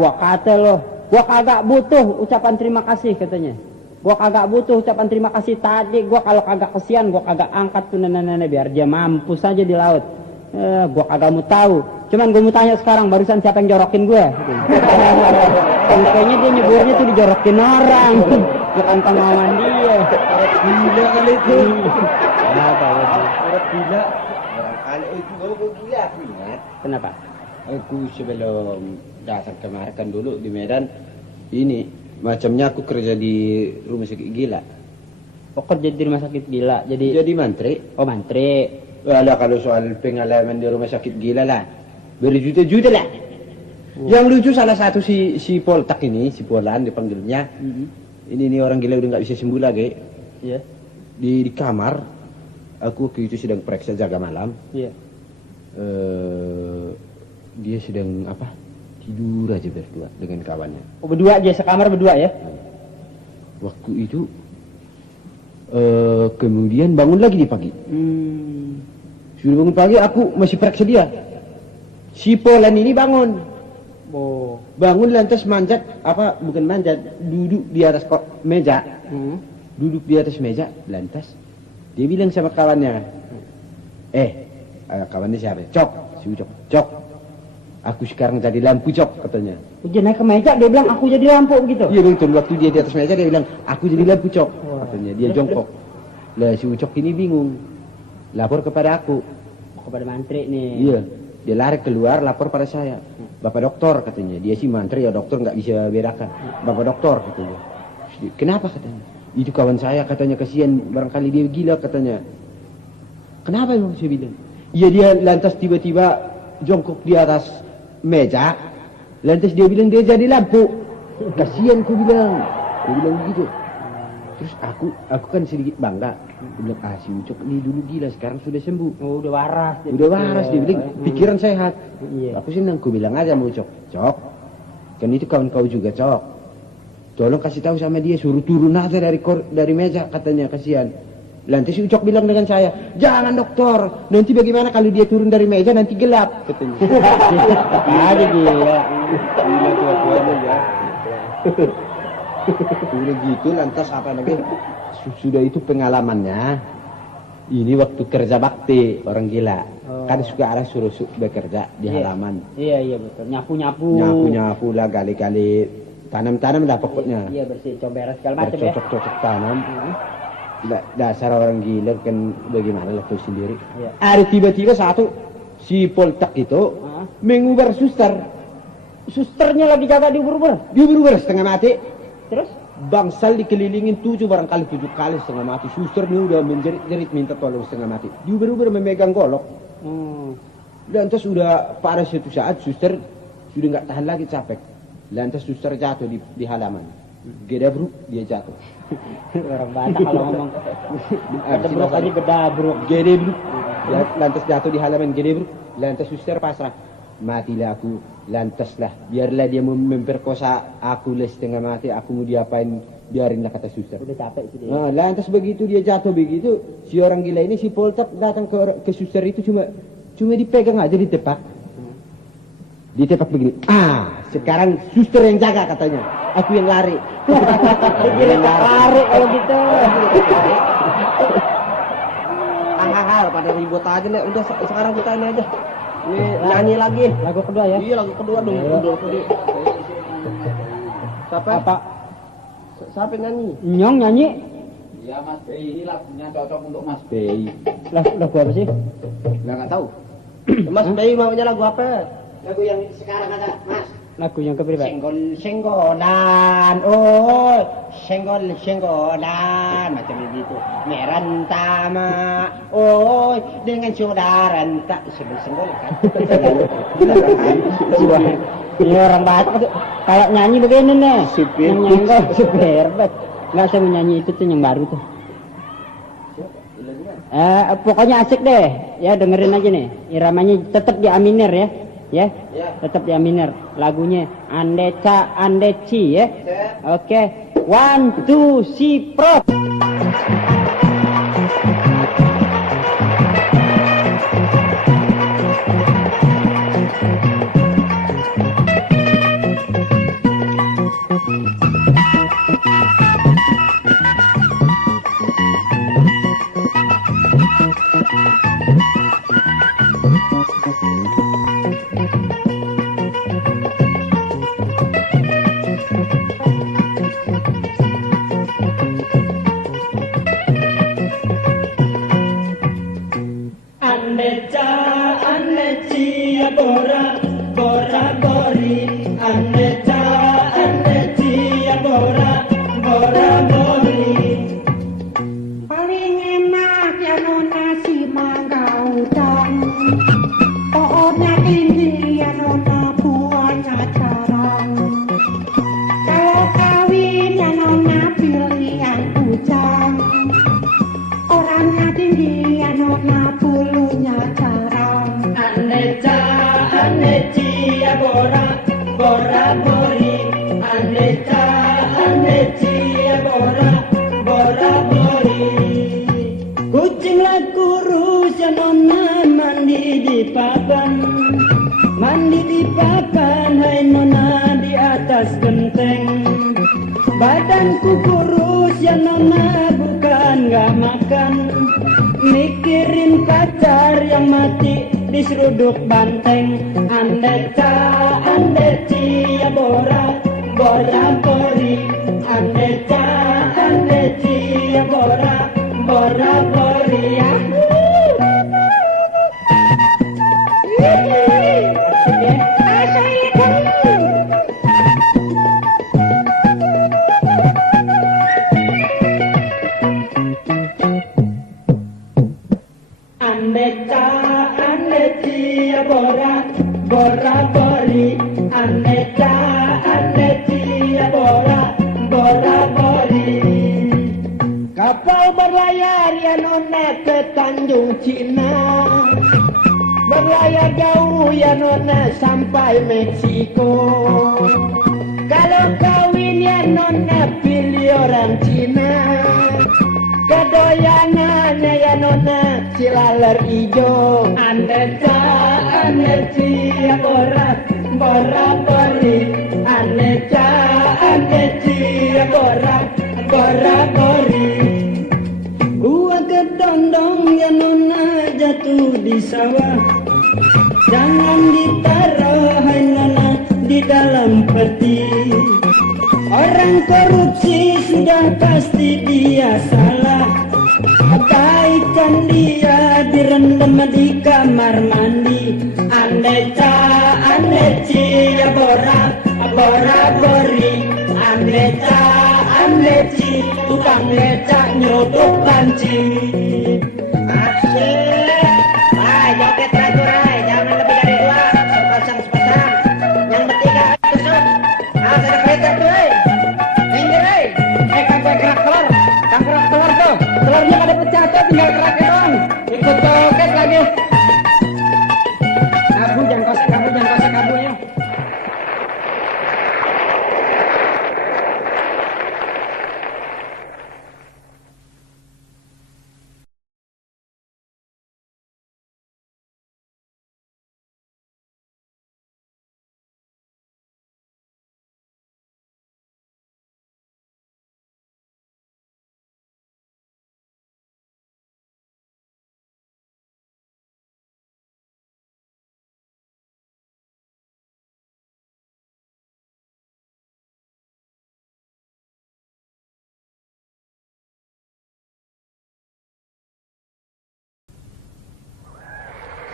Gua kata loh, gua kagak butuh ucapan terima kasih katanya. Gua kagak butuh ucapan terima kasih tadi, gua kalau kagak kesian, gua kagak angkat tuh nenek-nenek biar dia mampus aja di laut. Gua kagak mau tahu. Cuman gue mau tanya sekarang, barusan siapa yang jorokin gue? Kayaknya dia nyeburnya tuh dijorokin orang, bukan pengalaman dia. Gila kali itu. Orang gila. Barangkali itu gue gila aku ingat. Kenapa? Aku sebelum datang kemarin kan dulu di Medan, ini macamnya aku kerja di rumah sakit gila. Kerja di rumah sakit gila, jadi mantri. Oh mantri. Walah kalau soal pengalaman di rumah sakit gila lah, berjuta-juta lah. Yang lucu salah satu si Poltak ini, si Polan dipanggilnya. Ini orang gila udah nggak bisa sembuh lagi. Iya. Di kamar, aku waktu itu sedang periksa jaga malam. Iya. Dia sedang tidur aja berdua dengan kawannya. Oh berdua aja, sekamar berdua ya? Waktu itu kemudian bangun lagi di pagi. Sudah bangun pagi, aku masih periksa dia. Si Polan ini bangun. Bangun lantas manjat, bukan manjat, duduk di atas meja. Duduk di atas meja, lantas dia bilang sama kawannya, kawannya siapa? Cok, si Ucok. Cok, aku sekarang jadi lampu Cok, katanya. Dia naik ke meja, dia bilang aku jadi lampu gitu. Iya betul, waktu dia di atas meja dia bilang aku jadi lampu Cok, katanya. Dia jongkok. Lah si Ucok ini bingung, lapor kepada aku. Kepada mantri nih. Iya, dia lari keluar lapor pada saya. Bapak dokter katanya, dia sih mantri ya dokter nggak bisa bedakan. Bapak dokter katanya. Kenapa katanya? Itu kawan saya katanya kasihan, barangkali dia gila katanya. Kenapa emang saya bilang? Iya dia lantas tiba-tiba jongkok di atas meja, lantas dia bilang dia jadi lampu. Kasihan ku bilang, dia bilang begitu. Terus aku kan sedikit bangga. Dia bilang, si Ucok ini dulu gila, sekarang sudah sembuh. Oh, udah waras. Udah waras, dia bilang, pikiran sehat. Iya. Aku senang, ku bilang aja sama Ucok. Cok, kan itu kawan kau juga Cok. Tolong kasih tahu sama dia, suruh turun aja dari meja, katanya, kasihan. Lantas si Ucok bilang dengan saya, jangan dokter, nanti bagaimana kalau dia turun dari meja nanti gelap, katanya. Ada gila. Gila tua-tuanya ya. Udah gitu lantas apa lagi? Sudah itu pengalamannya. Ini waktu kerja bakti orang gila. Kan suka ada suruh bekerja di halaman. Iya betul. Nyapu-nyapu. Nyapu-nyapu lah gali-gali. Tanam-tanam lah pokoknya. Iya bersih, comberan segala macam ya. Bercocok-cocok tanam. Dasar orang gila kan bagaimana lah tuh sendiri. Iya. Ada tiba-tiba satu si Poltak itu mengubar suster. Susternya lagi jaga diuber-uber. Diuber-uber setengah mati. Terus? Bangsal dikelilingin barangkali 7 kali setengah mati. Suster ini udah menjerit-jerit minta tolong setengah mati. Diuber-uber memegang golok. Lantas udah pada suatu saat suster sudah nggak tahan lagi capek. Lantas suster jatuh di halaman. Gedabruk dia jatuh. Orang Batak kalau ngomong gedebruk aja gedabruk. Gedebruk. Lantas jatuh di halaman gedebruk. Lantas suster pasrah. Matilah aku. Lantaslah. Biarlah dia memperkosa aku lah setengah mati. Aku mau diapain. Biarinlah kata suster. Udah capek sih dia. Nah, lantas begitu dia jatuh begitu. Si orang gila ini si Poltak datang ke suster itu cuma dipegang aja ditepak. Ditepak begini. Sekarang suster yang jaga katanya. Aku yang lari. Gila lari kalau gitu. Hal pada ribut aja nih. Udah sekarang kita ini aja. Ini nyanyi lagi. Lagu kedua ya. Iya lagu kedua dong. Siapa? Siapa yang nyanyi? Nyong nyanyi. Ya Mas Bey, ini lagunya cocok untuk Mas Bey. Lagu apa sih? Nggak tahu. Mas Bey maunya lagu apa? Lagu yang sekarang ada, Mas. Lagu yang keberapa? Senggol-senggolan, oh, senggol-senggolan, macam begitu. Merantama, oh, dengan saudara tak senggol-senggol kan. Ini orang Batak tuh kalau nyanyi begini nih. Sipir. Yang nyanyi super bet. Nggak saya mau nyanyi itu tuh yang baru tuh. Pokoknya asik deh. Ya dengerin aja nih. Iramanya tetap di A minor ya. Ya, tetap di A minor. Lagunya Andeca Andeci ya. Oke. 1, 2, 3, pro. Badanku kurus ya nona bukan gak makan. Mikirin pacar yang mati di seruduk banteng. Andeca andeci ya bora bora bori. Andeca andeci ya bora bora bori ya. Bora bori, aneka anecia bora bori. Kapal berlayar ya nona ke Tanjung Cina. Berlayar jauh ya nona sampai Meksiko. Kalau kawin ya nona pilih orang Cina. Kedoyanan pagar ijo. Aneka aneci bora bora bori. Aneka aneci bora bora bori. Gua kedondong ya nona jatuh di sawah. Jangan ditaruh hai nona di dalam peti. Orang korupsi sudah pasti dia salah. Abaikan dia direndam di kamar mandi. Andeca andeci ya bora bora bori. Andeca andeci tukang becak nyodok panci. Asik. Hai, joget teratur hai, jangan lebih dari 2, sepasang. Yang bertiga tusuk. Harus ada kereta tuh hai. Minggir hai. Sampai kerak telur. Kang kerak telur tuh. Telurnya pada pecah tuh, tinggal keraknya doang. Ikut joget lagi. Kamu jangan kosek kabunya.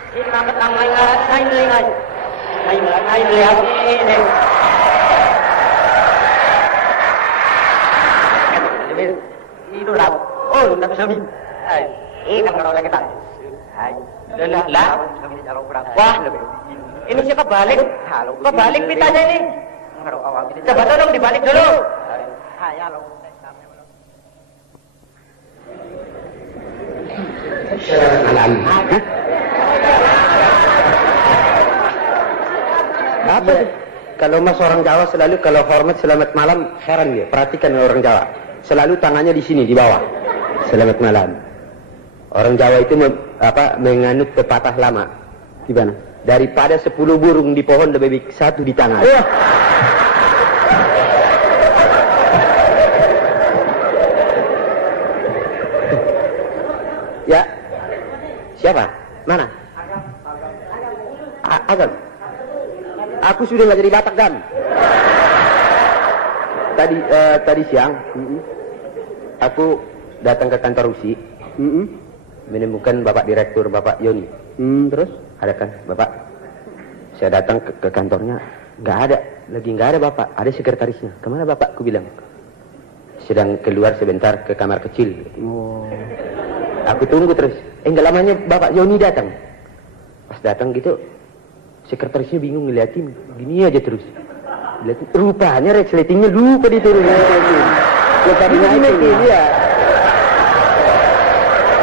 Kita petang lengan, lihat ini. Itu lah. Oh, tapi sabi. Ini kalau lagi tak. Lah. Wah, ini siapa balik? Kok balik pitanya ini? Coba tolong dibalik dulu. Apa? Kalau mas orang Jawa selalu kalau hormat selamat malam, heran dia. Perhatikan orang Jawa. Selalu tangannya di sini di bawah. Selamat malam. Orang Jawa itu menganut pepatah lama. Gimana? Daripada 10 burung di pohon lebih baik 1 di tangan. Ya. Siapa? Mana? Agam. Aku sudah nggak jadi Batak dan. Tadi siang, aku datang ke kantor USI, menemukan Bapak Direktur, Bapak Yoni. Terus ada kan, Bapak? Saya datang ke kantornya, nggak ada Bapak, ada sekretarisnya. Kemana Bapak? Aku bilang, sedang keluar sebentar ke kamar kecil. Aku tunggu terus. Nggak lamanya Bapak Yoni datang. Pas datang gitu, sekretarisnya bingung ngeliatin, gini aja terus. Lihatin, rupanya resletingnya lupa diturunin. Lupa dinaikin, ya.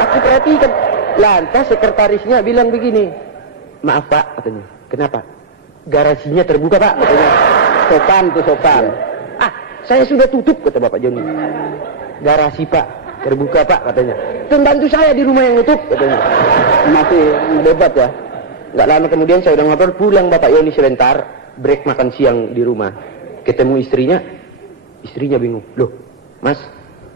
Aku perhatikan. Lantas sekretarisnya bilang begini, maaf Pak, katanya. Kenapa? Garasinya terbuka Pak, katanya. Sopan. Saya sudah tutup, kata Bapak Joni. Garasi Pak, terbuka Pak, katanya. Pembantu saya di rumah yang nutup, katanya. Masih debat ya. Nggak lama kemudian saya udah ngobrol, pulang Bapak Yoni sebentar, break makan siang di rumah. Ketemu istrinya bingung. Loh, Mas,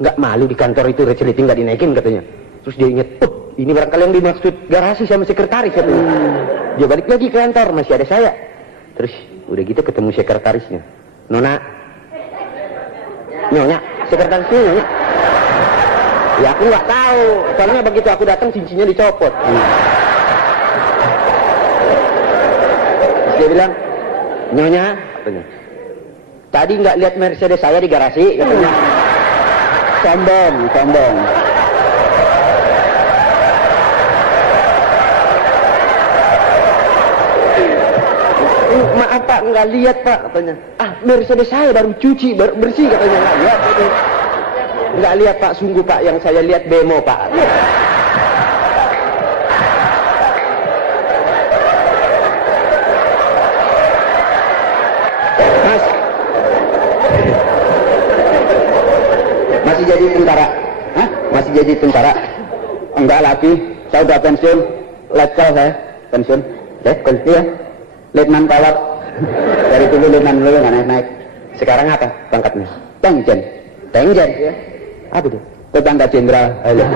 nggak malu di kantor itu resleting nggak dinaikin, katanya. Terus dia ingat, ini barangkali yang dimaksud garasi sama sekretaris, katanya. Dia balik lagi ke kantor, masih ada saya. Terus udah gitu ketemu sekretarisnya. Nyonya, sekretarisnya Nyonya. Ya aku nggak tahu, soalnya begitu aku datang cincinnya dicopot. Dia bilang, Nyonya, katanya, tadi nggak lihat Mercedes saya di garasi, katanya. Sombong. Maaf Pak, nggak lihat Pak, katanya. Mercedes saya baru cuci, baru bersih, katanya. Nggak lihat, katanya. Nggak lihat Pak, sungguh Pak, yang saya lihat bemo Pak. Masih jadi tentara? Masih jadi tentara? Enggak lagi, Saya udah pensiun, letkol saya, pensiun. Letkol, iya. Letnan kolot. Dari dulu letnan dulu nggak naik-naik. Sekarang apa pangkatnya? Tengjen. Tengjen. Ya. Apa itu? Tetangga jenderal. Halo.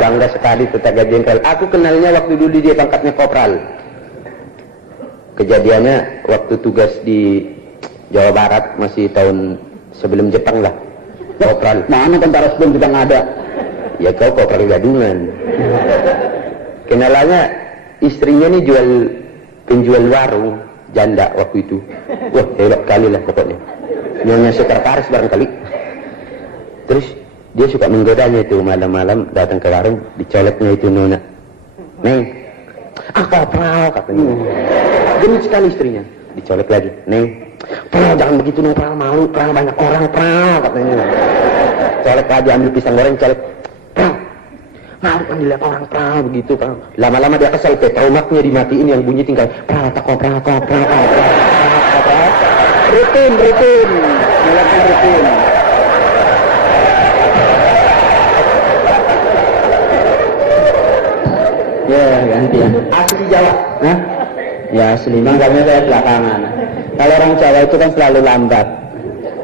Bangga sekali tetangga jenderal. Aku kenalnya waktu dulu dia pangkatnya kopral. Kejadiannya waktu tugas di Jawa Barat masih tahun sebelum Jepang lah. Kopral. Mana tentara sebelum kita nggak ada? Ya kau kopral gadungan. Kenalannya istrinya nih penjual warung janda waktu itu. Wah hebat kali lah pokoknya. Nyonya sekretaris barangkali. Terus dia suka menggodanya itu malam-malam datang ke warung, dicoleknya itu nona. Neng, kopral katanya. Genit sekali istrinya. Dicolek lagi. Neng, pral jangan begitu neng, pral malu, pral banyak orang, pral katanya. Colek lagi, ambil pisang goreng, colek. Pral, malu kan dilihat orang, pral begitu, pral. Lama-lama dia kesel, petromaknya dimatiin yang bunyi tinggal pral, pral. Rutin. Mulai rutin. Ya ganti ya. Asli Jawa. Hah? Ya asli, makanya saya belakangan. Kalau orang Jawa itu kan selalu lambat.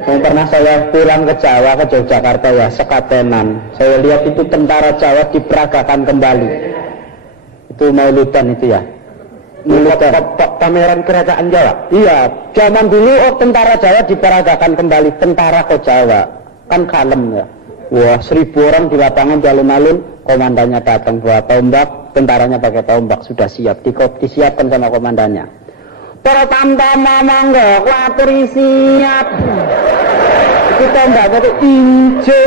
Yang pernah saya pulang ke Jawa, ke Yogyakarta ya sekatenan. Saya lihat itu tentara Jawa diperagakan kembali. Itu Mauludan itu ya. Mauludan. Pameran kerajaan Jawa. Iya, zaman dulu tentara Jawa diperagakan kembali, tentara ke Jawa. Kan kalem ya. Wah, 1000 orang di lapangan di alun-alun, komandannya datang bawa tombak, tentaranya pakai tombak, sudah siap, disiapkan sama komandannya. Para tamtama mangga, kuaturi siap. Itu tombak itu inje.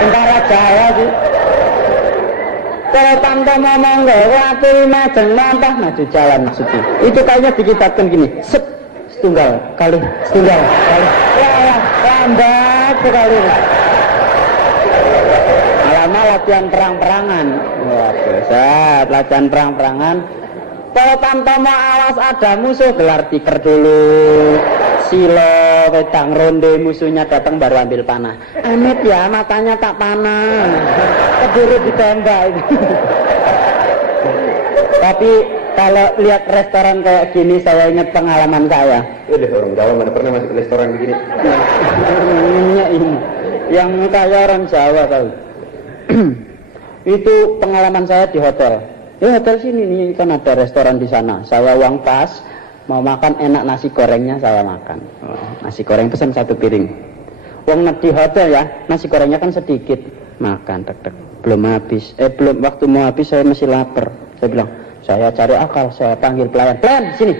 Tentara Jawa sih. Para tamtama mangga, kuaturi majeng lampah, maju jalan maksudnya. Itu kayaknya dikitabkan gini, setunggal kali. Wah, lambat sekali. Lama latihan perang-perangan. Wah, besar latihan perang-perangan. Kalau tamtama awas ada musuh, gelar tikar dulu. Silo, wedang ronde, musuhnya datang baru ambil panah. Amit ya, matanya tak panah. Keburu ditembak. Tapi kalau lihat restoran kayak gini, saya ingat pengalaman saya. Udah orang Jawa mana pernah masuk ke restoran begini? Ini yang kaya orang Jawa tahu. Itu pengalaman saya di hotel. Di hotel sini nih kan ada restoran di sana. Saya uang pas, mau makan enak nasi gorengnya saya makan. Nasi goreng pesan 1 piring. Uang di hotel ya, nasi gorengnya kan sedikit. Makan tek. Belum habis. Belum, waktu mau habis saya masih lapar. Saya bilang, saya cari akal, saya panggil pelayan. Pelayan, sini.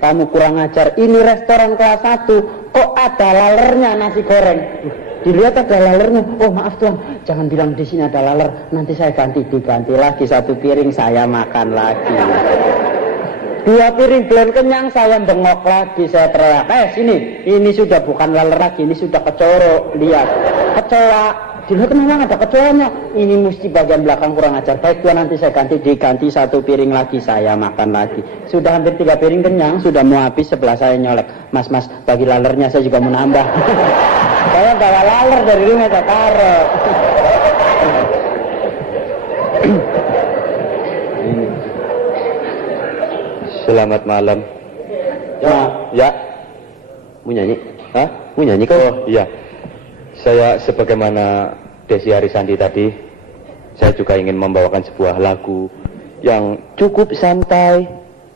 Kamu kurang ajar. Ini restoran kelas 1. Kok ada lalernya nasi goreng? Dilihat ada lalernya. Oh maaf tuan, jangan bilang di sini ada laler. Nanti saya diganti lagi 1 piring, saya makan lagi. 2 piring belum kenyang, saya bengok lagi, saya teriak. Sini, ini sudah bukan laler lagi, ini sudah kecorok. Lihat, kecoa. Dilihat memang ada kecoanya. Ini mesti bagian belakang kurang ajar. Baik tuan, nanti saya diganti 1 piring lagi, saya makan lagi. Sudah hampir 3 piring kenyang, sudah mau habis, sebelah saya nyolek. Mas, bagi lalernya saya juga mau nambah. Saya bawa laler dari rumah, saya taruh. Selamat malam. Ya. Mau nyanyi? Hah? Mau nyanyi kok? Oh iya. Saya sebagaimana Desi Arisandi tadi, saya juga ingin membawakan sebuah lagu yang cukup santai,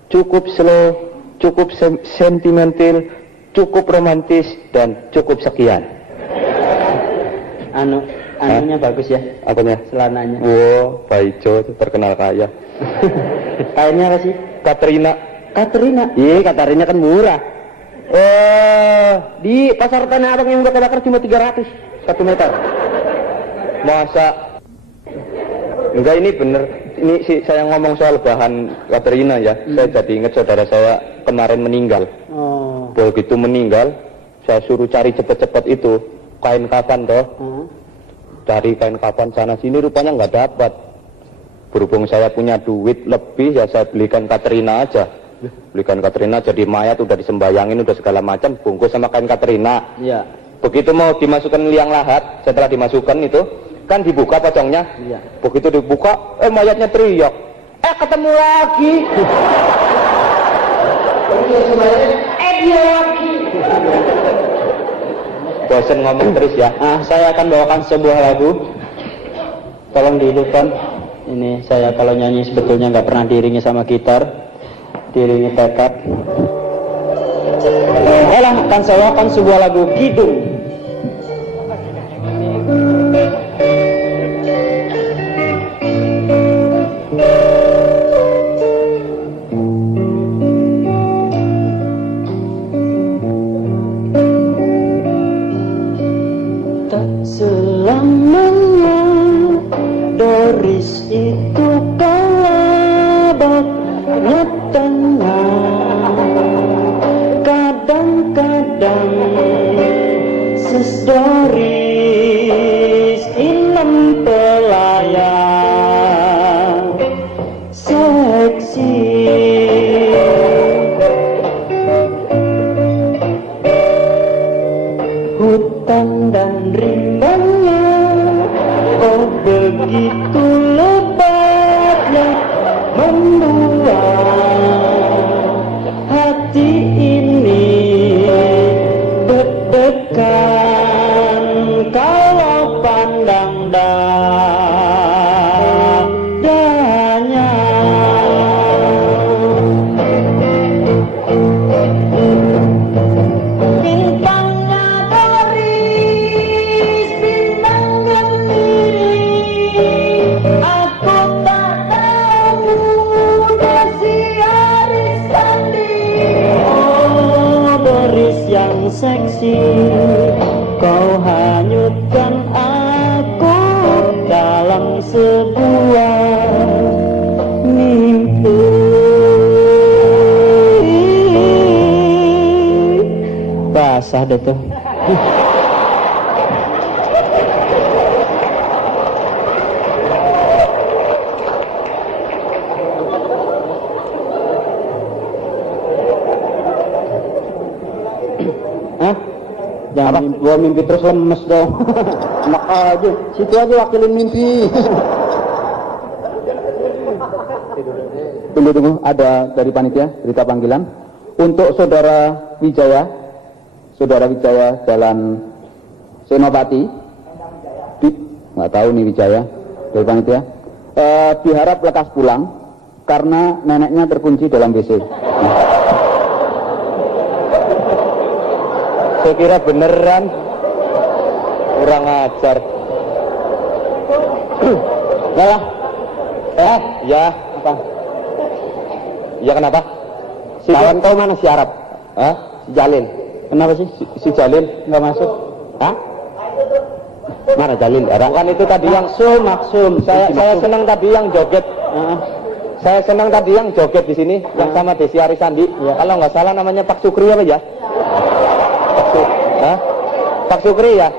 cukup slow, cukup sentimental, cukup romantis, dan cukup sekian. Anunya bagus ya? Apanya? Celananya. Wow, Baijo terkenal kaya. Kayaknya apa sih? Katrina. Iya, Katrina kan murah. Di pasar Tanah Abang yang bakar cuma 300 1 meter. Masa? Enggak, ini bener. Ini sih saya ngomong soal bahan Katrina ya. Saya jadi ingat saudara saya kemarin meninggal. Begitu meninggal, saya suruh cari cepet-cepet itu kain kafan toh. Cari kain kafan sana sini, rupanya nggak dapat. Berhubung saya punya duit lebih, ya saya belikan Katrina aja. Jadi mayat udah disembayangin, udah segala macam, bungkus sama kain Katrina. Iya. Begitu mau dimasukkan liang lahat, setelah dimasukkan itu kan dibuka pocongnya. Iya. Begitu dibuka, mayatnya teriak. Ketemu lagi. Dia lagi. Bosen ngomong terus ya. Saya akan bawakan sebuah lagu. Tolong dihidupkan. Ini saya kalau nyanyi sebetulnya nggak pernah diiringi sama gitar, diiringi tekad. Akan saya bawakan sebuah lagu Kidung. Selamanya Doris itu kalabaknya tengah. Kadang-kadang Sis Doris inem pelayan seksi. Hutan dan rimbanya, oh begitu lebatnya membuat hati ini deg-degan kalau pandang dadanya. Seksi, kau hanyutkan aku dalam sebuah mimpi. Basah deh tuh. Jangan gua mimpi terus lemes dong. Enak aja, situ aja wakilin mimpi. Tunggu, ada dari panitia berita panggilan untuk saudara Wijaya Jalan Senopati. Nggak tahu nih Wijaya dari panitia. Diharap lekas pulang karena neneknya terkunci dalam WC. Saya kira beneran. Kurang ajar. Yalah. Ya. Apa? Ya kenapa? Kawan kau mana si Arab? Hah? Si Jalil. Kenapa sih? Si Jalil Nggak masuk? Hah? Mana Jalil? Bukan itu tadi yang Maksum. saya senang tadi yang joget. Saya senang tadi yang joget di sini yang sama Desi Arisandi. Ya. Kalau nggak salah namanya Pak Sukri apa ya? Hah? Pak Sukri ya?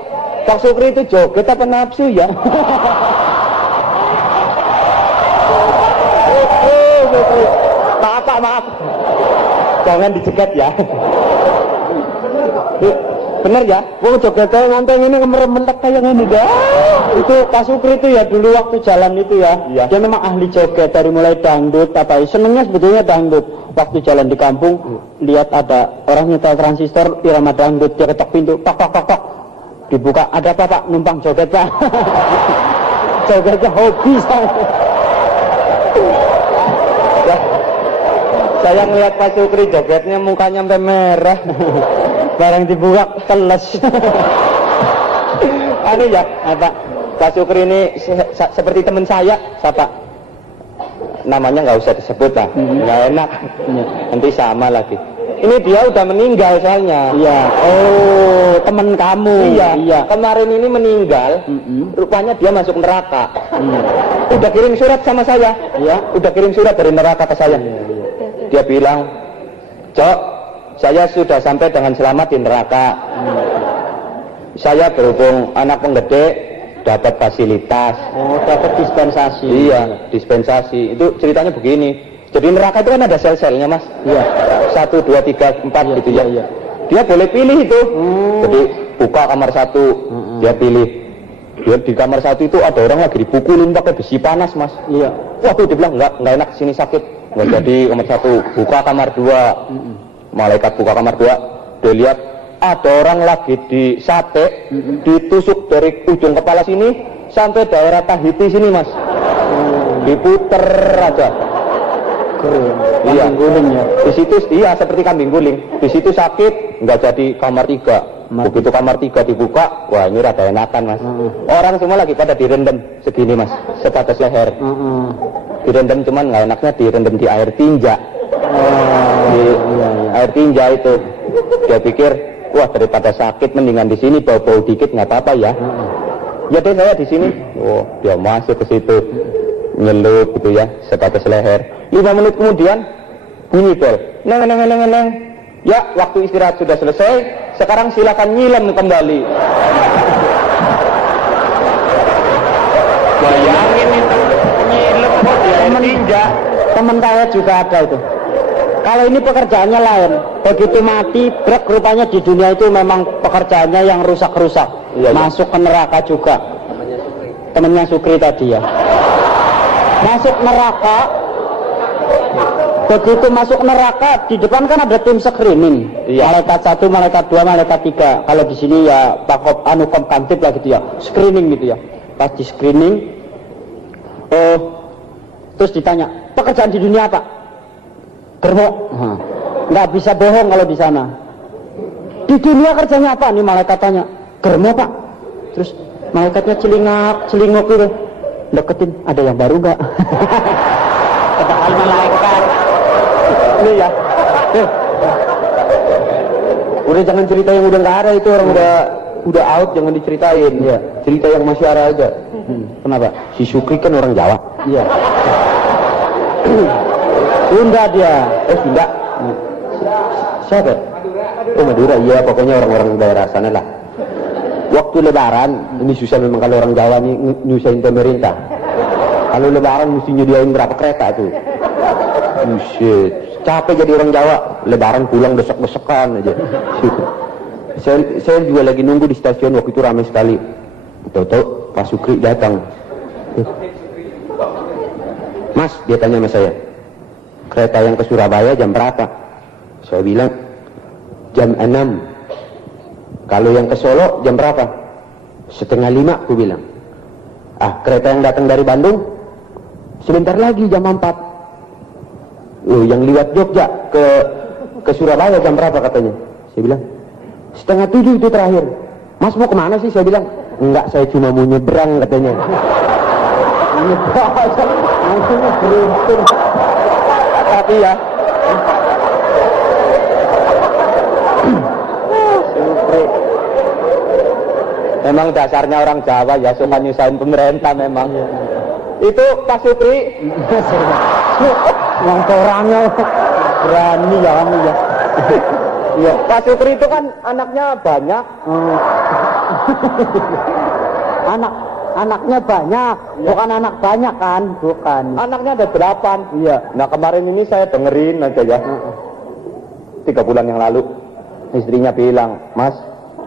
Pak Sukri itu joget apa nafsu ya? Maaf. Jangan dicegat ya. Bener ya? Wong jogetnya nganteng ini kemerem-mentek kayak gini dah. Itu Pak Sukri itu ya dulu waktu jalan itu ya. Iya. Dia memang ahli joget dari mulai dangdut apa senengnya sebetulnya dangdut. Waktu jalan di kampung lihat ada orang nyetel transistor irama dangdut, dia ketok pintu, tok. Dibuka, ada apa Pak? Numpang joget Pak. Jogetnya hobi saya. Saya ngeliat Pak Sukri jogetnya mukanya sampai merah. Barang dibuka teles. Anu ya, Pak Sukri ini seperti teman saya, siapa? Namanya nggak usah disebut lah, nggak enak. Nanti sama lagi. Ini dia udah meninggal soalnya. Iya. Oh, teman kamu. Iya. Kemarin ini meninggal. Rupanya dia masuk neraka. Udah kirim surat sama saya. Iya. Udah kirim surat dari neraka ke saya. Dia bilang, Cok, saya sudah sampai dengan selamat di neraka. Saya berhubung anak penggede, dapat fasilitas. Oh, dapat dispensasi. Iya, dispensasi. Itu ceritanya begini. Jadi neraka itu kan ada sel-selnya, Mas. Iya. 1, 2, 3, 4 gitu ya. Iya. Dia boleh pilih itu. Jadi buka kamar 1, dia pilih. Di kamar satu itu ada orang lagi dipukulin pakai besi panas, Mas. Iya. Waduh, dia bilang nggak enak, sini sakit. Nggak jadi kamar satu, buka kamar dua. Malaikat buka kamar dua, dia lihat ada orang lagi di sate, ditusuk dari ujung kepala sini sampai daerah Tahiti sini, Mas. Diputer aja. Keren. Iya, Kambing guling ya. di situ iya seperti kambing guling. Di situ sakit, nggak jadi kamar 3. Begitu kamar 3 dibuka, wah ini rada enakan, Mas. Orang semua lagi pada direndam segini, Mas, sebatas leher. Direndam, cuman nggak enaknya direndam di air tinja. Air tinja itu. Dia pikir, wah daripada sakit mendingan di sini bau-bau dikit nggak apa-apa ya. Ya deh saya di sini. Oh, dia masuk ke situ. Nyelup gitu ya, sebatas leher. 5 menit kemudian bunyi bel. Neng. Ya, waktu istirahat sudah selesai. Sekarang silakan nyilam kembali. Bayangin itu nyilam kok di air tinja. Teman saya juga ada itu. Kalau ini pekerjaannya lain. Begitu mati, brek, rupanya di dunia itu memang pekerjaannya yang rusak-rusak. Iya. Masuk ke neraka juga. Temennya Sukri tadi ya. Masuk neraka. Begitu masuk neraka, di depan kan ada tim screening. Iya. Malaikat 1, malaikat 2, malaikat 3. Kalau di sini ya pakop komkantip lah gitu ya. Screening gitu ya. Pas di screening, terus ditanya, pekerjaan di dunia apa? Germo. Nggak bisa bohong kalau di sana. Di dunia kerjanya apa? Nih malaikat tanya. Germo, Pak. Terus malaikatnya celinguk gitu. Deketin, ada yang baru nggak? Kata malaikat. Ini ya. Udah jangan cerita yang udah nggak ada, itu orang udah out, jangan diceritain. Iya. Cerita yang masih ada aja. Kenapa? Si Sukri kan orang Jawa. Iya. Sunda dia. Sunda. Siapa? Oh, Madura. Iya, pokoknya orang-orang daerah sana lah. Waktu lebaran, ini susah memang kalau orang Jawa nih nyusahin pemerintah. Kalau lebaran mesti nyediain berapa kereta tuh. Buset, capek jadi orang Jawa. Lebaran pulang desek-desekan aja. Saya juga lagi nunggu di stasiun, waktu itu ramai sekali. Tahu-tahu Pak Sukri datang. Mas, dia tanya sama saya, kereta yang ke Surabaya jam berapa? Saya bilang jam 6. Kalau yang ke Solo jam berapa? 4:30, aku bilang. Kereta yang datang dari Bandung sebentar lagi jam 4. Yang lewat Jogja ke Surabaya jam berapa katanya? Saya bilang 6:30 itu terakhir. Mas mau kemana sih? Saya bilang enggak, saya cuma mau nyebrang katanya. Tapi ya memang dasarnya orang Jawa ya, suka nyusahin pemerintah memang. Itu Pak Sukri Yang orangnya berani ya kamu ya. Iya, Pak Sukri itu kan anaknya banyak. Anaknya banyak, bukan anak banyak kan? Bukan. Anaknya ada 8. Iya. Nah kemarin ini saya dengerin aja ya. 3 bulan yang lalu istrinya bilang, Mas,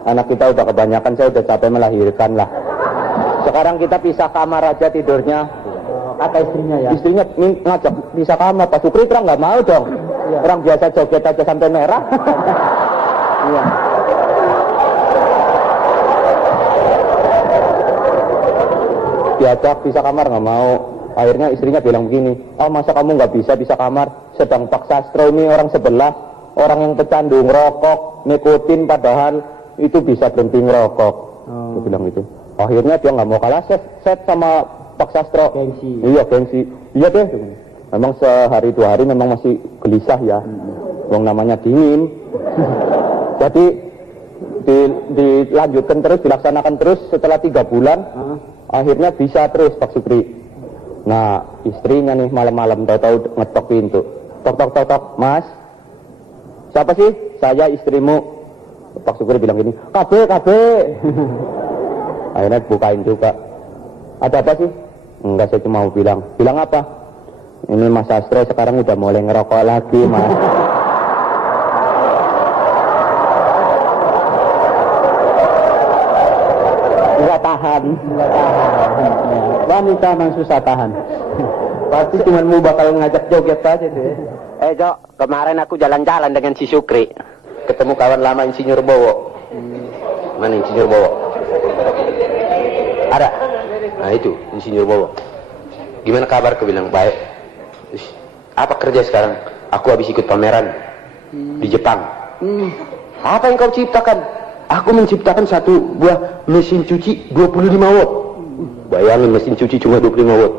anak kita udah kebanyakan, saya udah capek melahirkan lah. Sekarang kita pisah kamar aja tidurnya. Kata istrinya ya. Istrinya ngajak pisah kamar, Pak Sukri terang nggak mau dong. Iya. Orang biasa joget aja sampai merah. Iya. Diajak pisah kamar nggak mau. Akhirnya istrinya bilang begini, masa kamu nggak bisa pisah kamar? Sedang Pak Sastro ini orang sebelah, orang yang pecandu ngerokok, nikotin, padahal itu bisa berhenti ngerokok. Dia bilang gitu. Akhirnya dia nggak mau kalah set sama Pak Sastro. Gengsi. Iya, gengsi. Iya deh. Memang sehari 2 hari memang masih gelisah ya. Wong namanya dingin. Jadi dilanjutkan terus, dilaksanakan terus setelah 3 bulan. Akhirnya bisa terus Pak Sukri. Nah, istrinya nih malam-malam tahu-tahu ngetok pintu. Tok, Mas. Siapa sih? Saya, istrimu. Pak Sukri bilang gini, KB. Akhirnya bukain juga. Ada apa sih? Enggak, saya cuma mau bilang. Bilang apa? Ini Mas Sastro sekarang udah mulai ngerokok lagi, Mas. Nggak tahan. Wanita memang susah tahan. Pasti cuma mau bakal ngajak joget aja tuh. Jok, kemarin aku jalan-jalan dengan si Sukri. Ketemu kawan lama Insinyur Bowo. Mana Insinyur Bowo? Ada. Nah itu Insinyur Bowo. Gimana kabar? Aku bilang baik. Apa kerja sekarang? Aku habis ikut pameran di Jepang. Apa yang kau ciptakan? Aku menciptakan satu buah mesin cuci 25 watt. Bayangin mesin cuci cuma 25 watt.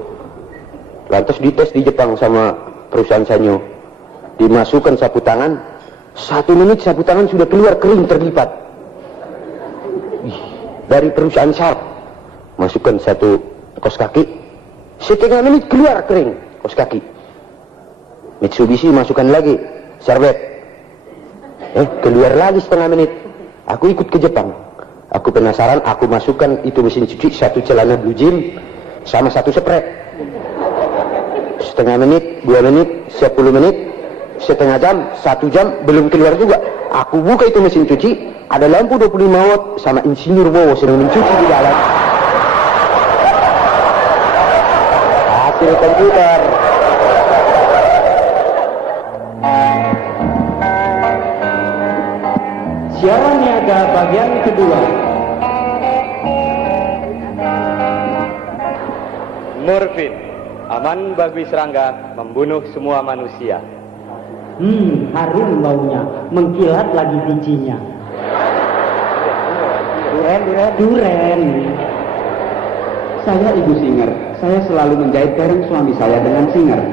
Lantas dites di Jepang sama perusahaan Sanyo. Dimasukkan sapu tangan, 1 menit sapu tangan sudah keluar kering terlipat. Dari perusahaan Sharp, masukkan satu kos kaki, setengah menit keluar kering kos kaki. Mitsubishi masukkan lagi serbet, keluar lagi setengah menit. Aku ikut ke Jepang, aku penasaran, aku masukkan itu mesin cuci, satu celana blue jean sama satu spray. Setengah menit, 2 menit, 10 menit, setengah jam, 1 jam, belum keluar juga. Aku buka itu mesin cuci, ada lampu 25 watt sama Insinyur Bowo sedang mencuci di dalam. Hasil komputer. Siaran niaga bagian kedua. Morfin, aman bagi serangga, membunuh semua manusia. Harum baunya, mengkilat lagi bijinya. Duren. Saya Ibu Singer. Saya selalu menjahit bareng suami saya dengan Singer.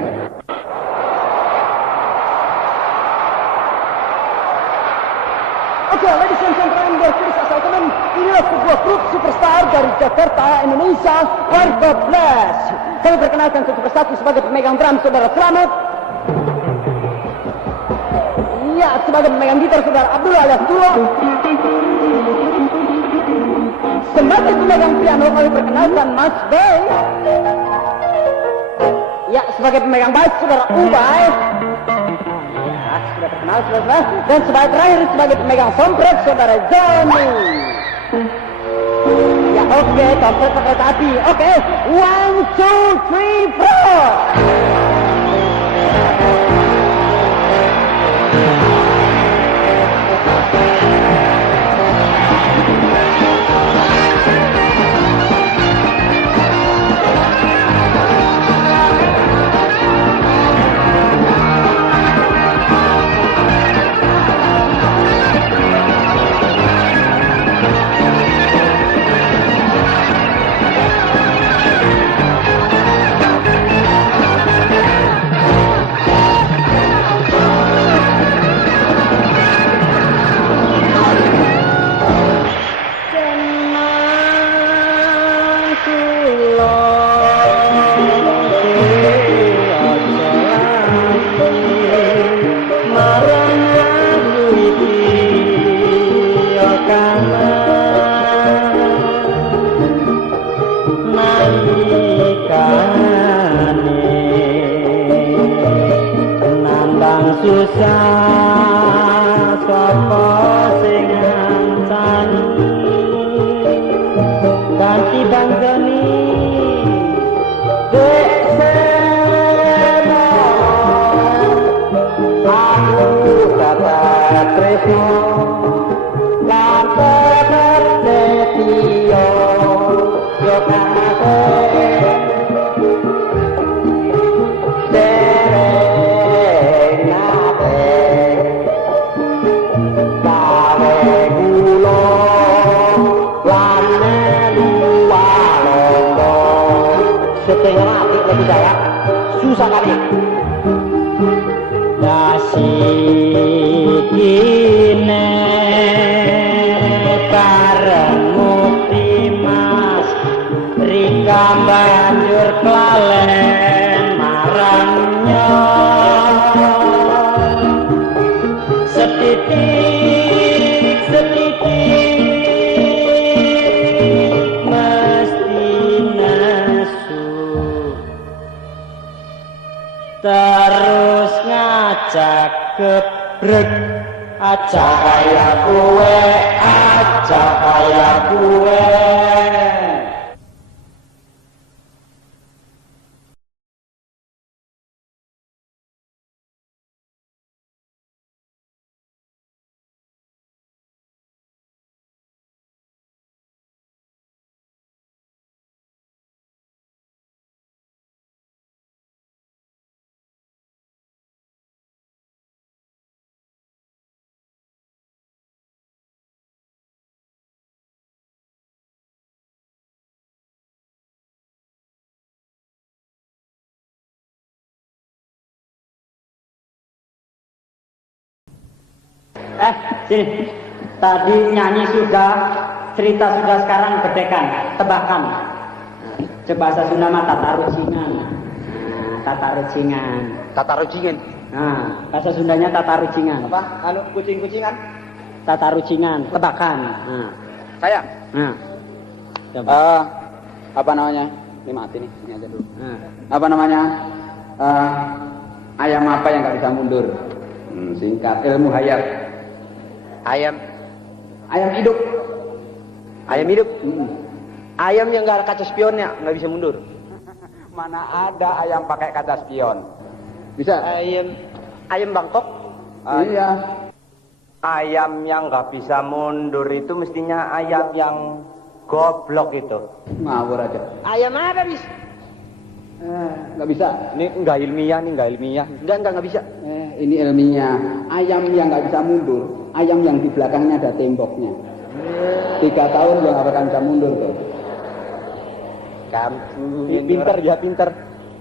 Oke, ladies and gentlemen, please asal teman, inilah sebuah grup superstar dari Jakarta, Indonesia. God bless. Kami perkenalkan satu persatu sebagai pemegang drum, Saudara Slamet. Ya, sebagai pemegang gitar, Saudara Abdullah alias Dulo. Sebagai pemegang piano, kami perkenalkan Mas Bay. Ya, sebagai pemegang bass, Saudara Ubay. Sudah terkenal, saudara. Dan sebagai terakhir sebagai pemegang soundtrack, Saudara Johnny. Ya oke, soundtrack kereta api. Oke, 1, 2, 3, 4. Susah sapa sing ngancani ganti banggani dek seno aku dapat tresno lan bener setio yo kabeh susah kali. Dasi kine bareng mukti mas Rika banjur klalen marangnya setitik mesti nesu terus ngajak gebrek aja kaya kue Sini. Tadi nyanyi sudah, cerita sudah, sekarang bedekan, tebakan. Coba bahasa Sunda mah tatarucingan. Tatarucingan. Tatarucingan. Nah, bahasa Sundanya tatarucingan. Apa? Anu kucing-kucingan? Tatarucingan, tebakan. Nah. Saya. Nah. Coba. Apa namanya? Ini mati nih, ini aja dulu. Nah. Apa namanya? Ayam apa yang nggak bisa mundur? Singkat, ilmu hayat. Ayam. Ayam hidup. Ayam hidup. Ayam yang nggak ada kaca spionnya nggak bisa mundur. Mana ada ayam pakai kaca spion? Bisa? Ayam Bangkok. Iya. Ayam yang nggak bisa mundur itu mestinya ayam yang goblok itu. Ngawur aja. Ayam apa bis? Nggak bisa. Ini nggak ilmiah, nih nggak ilmiah. Nggak bisa. Ini ilmiah. Ayam yang nggak bisa mundur, ayam yang di belakangnya ada temboknya. 3 tahun dia nggak akan bisa mundur tuh. Pinter ya pinter.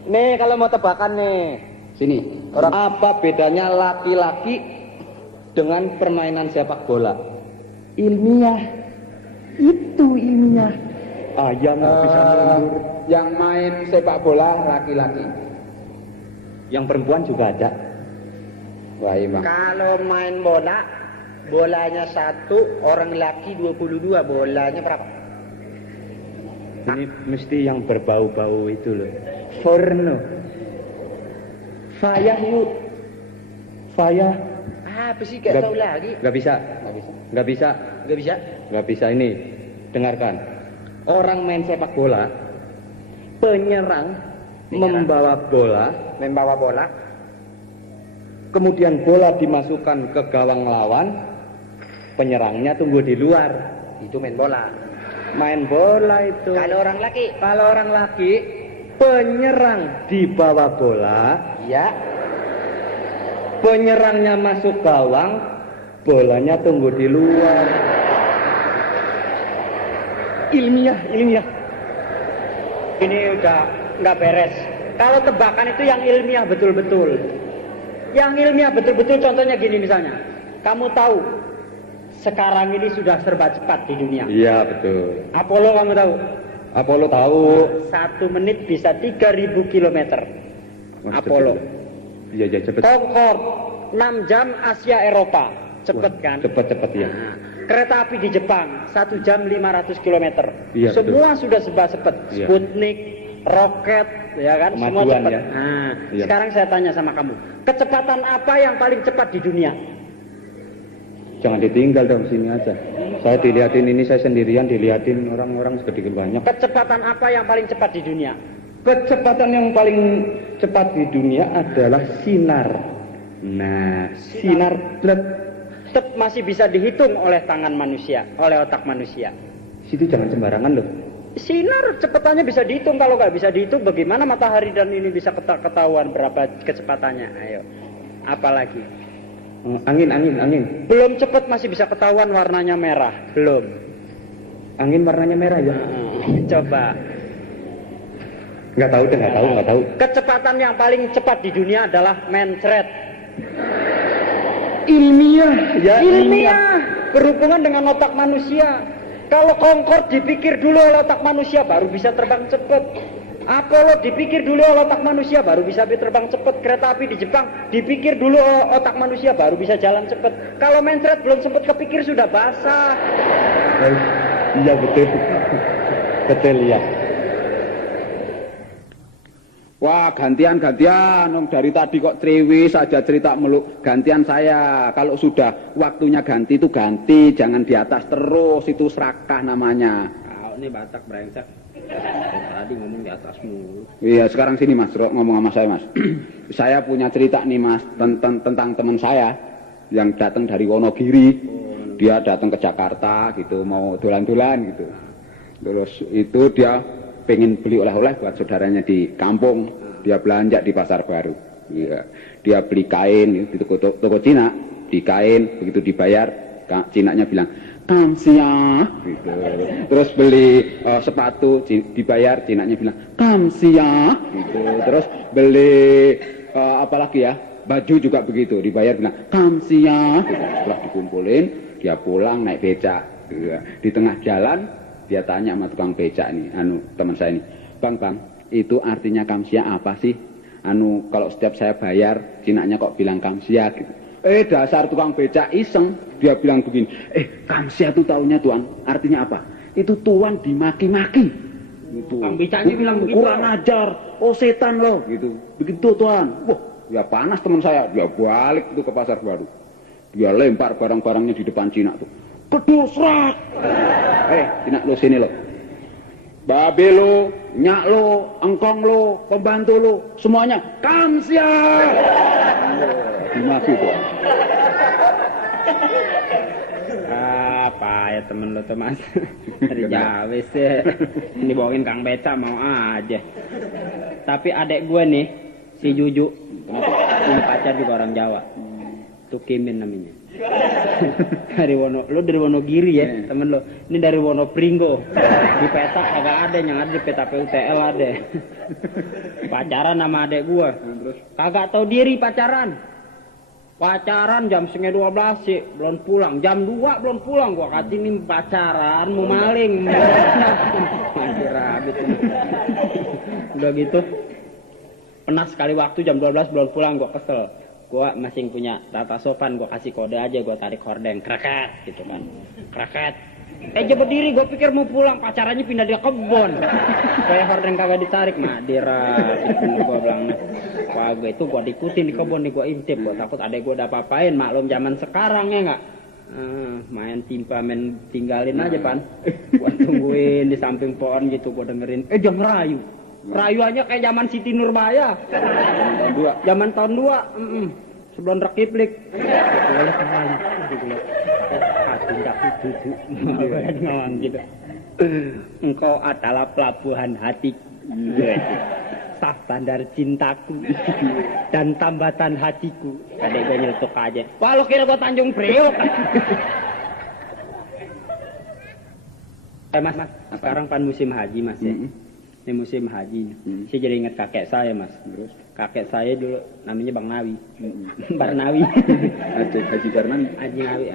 Nih kalau mau tebakan nih. Sini. Apa bedanya laki-laki dengan permainan sepak bola? Ilmiah. Itu ilmiah. Ayam nggak bisa mundur. Yang main sepak bola laki-laki. Yang perempuan juga ada. Wah, iya, Bang. Kalau main bola, bolanya 1, orang laki 22, bolanya berapa? Ini mesti yang berbau-bau itu loh. Forno. Fayah yuk. Fayah. Apa sih gak tahu lagi? Gak bisa. Gak bisa. Gak bisa. Gak bisa. Ini dengarkan. Orang main sepak bola, penyerang membawa bola, Kemudian bola dimasukkan ke gawang lawan, penyerangnya tunggu di luar. itu main bola. Main bola itu. Kalau orang laki, Penyerang dibawa bola, ya, penyerangnya masuk gawang, bolanya tunggu di luar. Ilmiah. Ini udah nggak beres. Kalau tebakan itu yang ilmiah betul-betul. Yang ilmiah betul-betul contohnya gini misalnya. Kamu tahu sekarang ini sudah serba cepat di dunia. Iya betul. Apollo kamu tahu? Apollo tahu. 1 menit bisa 3.000 kilometer. Wah, Apollo. Iya cepet. Concorde 6 jam Asia Eropa. Cepet kan? Cepet ya. Nah, kereta api di Jepang 1 jam 500 kilometer. Iya, Semua sudah serba cepat. Iya. Sputnik, roket, ya kan? Semua Kemajuan, cepat. ya. Nah, Iya. sekarang saya tanya sama kamu, kecepatan apa yang paling cepat di dunia? Jangan ditinggal dong, sini aja. Saya dilihatin ini, saya sendirian dilihatin orang-orang sedikit banyak. Kecepatan apa yang paling cepat di dunia? Kecepatan yang paling cepat di dunia adalah sinar. Nah, sinar Tetap masih bisa dihitung oleh tangan manusia, oleh otak manusia. situ jangan sembarangan loh. Sinar cepatannya bisa dihitung. Kalau nggak bisa dihitung, bagaimana matahari dan ini bisa ketahuan berapa kecepatannya? Ayo, apalagi? Angin. Belum cepat masih bisa ketahuan warnanya merah. Belum. Angin warnanya merah ya. Coba. Nggak tahu. Kecepatan yang paling cepat di dunia adalah mencret. Ilmiah ya. Ilmiah. Berhubungan dengan otak manusia. Kalau Concorde dipikir dulu oleh otak manusia baru bisa terbang cepat. Apollo dipikir dulu oleh otak manusia baru bisa terbang cepat. Kereta api di Jepang dipikir dulu otak manusia baru bisa jalan cepat. Kalau mencret belum sempat kepikir sudah basah. Iya betul. Betul ya. Wah, gantian. Dari tadi kok triwis saja cerita meluk. Gantian saya. Kalau sudah waktunya ganti itu ganti. Jangan di atas terus. Itu serakah namanya. kau ini Batak brengsek. Tadi ngomong di atasmu. Iya, sekarang sini Mas, ngomong sama saya Mas. Saya punya cerita nih Mas, tentang teman saya yang datang dari Wonogiri. Dia datang ke Jakarta gitu, mau dolan-dolan gitu. Terus itu dia pengen beli oleh-oleh buat saudaranya di kampung. Dia belanja di Pasar Baru. Iya. Dia beli kain di toko Cina, di kain, begitu dibayar, Cinanya bilang, "Kamsia," gitu. Terus beli sepatu, dibayar, Cinanya bilang, "Kamsia," gitu. Terus beli apalagi ya, Baju juga begitu, dibayar bilang kamsia. Setelah dikumpulin, dia pulang naik becak. Di tengah jalan dia tanya sama tukang becak nih, teman saya ini, bang, itu artinya kamsia apa sih? Kalau setiap saya bayar, cinanya kok bilang kamsia gitu. Dasar tukang becak iseng, dia bilang begini, kamsia itu taunya tuan, artinya apa? Itu tuan dimaki-maki. Gitu. Tukang becaknya bilang begitu. Kurang ajar, setan loh, gitu. Begitu tuan. Wah, ya panas teman saya, dia balik itu ke pasar baru. Dia lempar barang-barangnya di depan Cina tuh. Pedus rak. Cina lo sini lo. Babe lo, nyak lo, engkong lo, pembantu lo, semuanya kamsia. Dimaki tuh. Apa ya temen lo tuh mas? Dari Jawa sih. Ini bawain Kang Beca mau aja. Tapi adek gue nih, si Juju, ini pacar juga orang Jawa. Tukimin namanya. Dari Wonogiri ya temen lo. Ini dari Wonopringgo. Di peta kagak ada, yang ada di peta PUTL ada. Pacaran sama adek gue. Kagak tahu diri pacaran jam 11:30 sih belum pulang, jam 2 belum pulang. Gua kata ini pacaran mau maling. Rabit. Udah gitu pernah sekali waktu jam 12 belum pulang, gua kesel. Gua masih punya tata sopan, gua kasih kode aja, gua tarik hordeng kreket gitu kan. Kreket. Dia berdiri, gua pikir mau pulang, pacarannya pindah dia kebon. Kayak hordeng kagak ditarik, Madira. Gua bilang, wah gue itu gua diikutin di kebon nih, gua intip, gua takut adek gua ada apa-apain. Maklum zaman sekarang ya enggak. Main timpa, main tinggalin aja pan. Gua tungguin di samping pohon gitu, gua dengerin. Dia ngerayu. Rayuannya kayak zaman Siti Nurbaya. Zaman tahun 2. Sebelum Rekiplik. Gitu. Engkau adalah pelabuhan hatiku. Sah standar cintaku dan tambatan hatiku. Kadek gue nyeletuk aja. Wah lo kira gue Tanjung Priok. Mas, sekarang pan musim haji mas ya. Ini musim haji. Saya jadi ingat kakek saya mas. Kakek saya dulu namanya Bang Nawi. Barnawi. Haji Barnawi. Haji Nawi.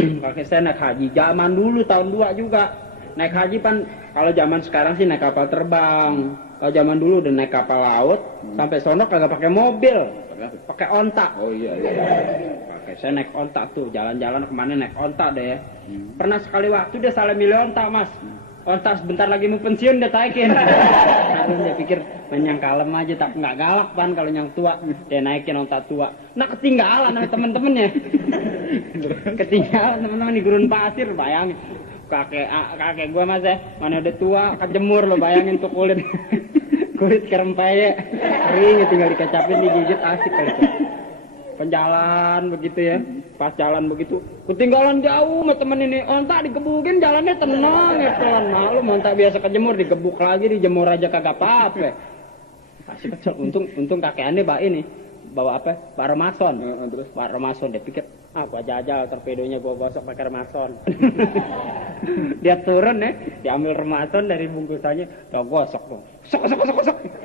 Kakek saya naik haji. Zaman dulu tahun 2 juga. Naik haji pan, kalau zaman sekarang sih naik kapal terbang. Kalau zaman dulu udah naik kapal laut, sampai sono kagak pakai mobil. Pakai ontak. Oh iya. Kakek saya naik ontak tuh, jalan-jalan kemana naik ontak deh ya. Pernah sekali waktu dia salah milih ontak mas. Ontak sebentar lagi mau pensiun dia taikin. Nah, dia pikir yang kalem aja tapi nggak galak pan kalau yang tua. Dia naikin ontak tua. Nah ketinggalan sama temen-temennya. Ketinggalan temen-temen di gurun pasir, bayangin. Kakek gue mas ya, mana udah tua, kejemur lo, bayangin tuh kulit. Kulit kerempeye, kering tinggal dikecapin, digigit, asik kali tuh. Penjalan begitu ya, pas jalan begitu, ketinggalan jauh sama temen ini, ontak digebukin jalannya tenang ya pelan. Malu ontak biasa kejemur, digebuk lagi, dijemur aja kagak apa-apa. Asik kecil, untung kakek aneh bawa ini, bawa apa? Pak Remason. Terus Pak Remason dia pikir, gua jajal torpedonya gua gosok pakai Remason. Dia turun ya, diambil Remason dari bungkusannya, udah gosok dong. Sok.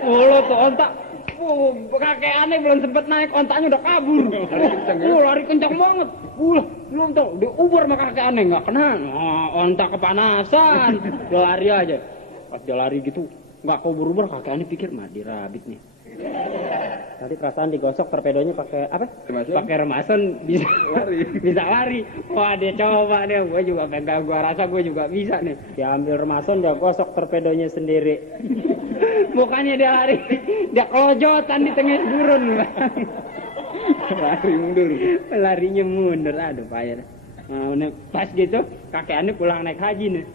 Lo tuh ontak. Kakek aneh belum sempet naik, ontaknya udah kabur. Lari kencang banget. Belum tau, diubur sama kakek aneh, nggak kena. Ontak kepanasan, dia lari aja. Pas dia lari gitu, nggak kubur-ubur, kakek aneh pikir, Madira rabit nih. Tadi perasaan digosok torpedonya pakai apa? Pakai Remason bisa lari. Wah dia coba deh, gue juga pegang, gue rasa gue juga bisa nih. Dia ambil Remason, dia gosok torpedonya sendiri. Bukannya dia lari, dia kelojotan di tengah gurun. Lari mundur. Larinya mundur, aduh payah. Nah, pas gitu kakek aneh pulang naik haji nih.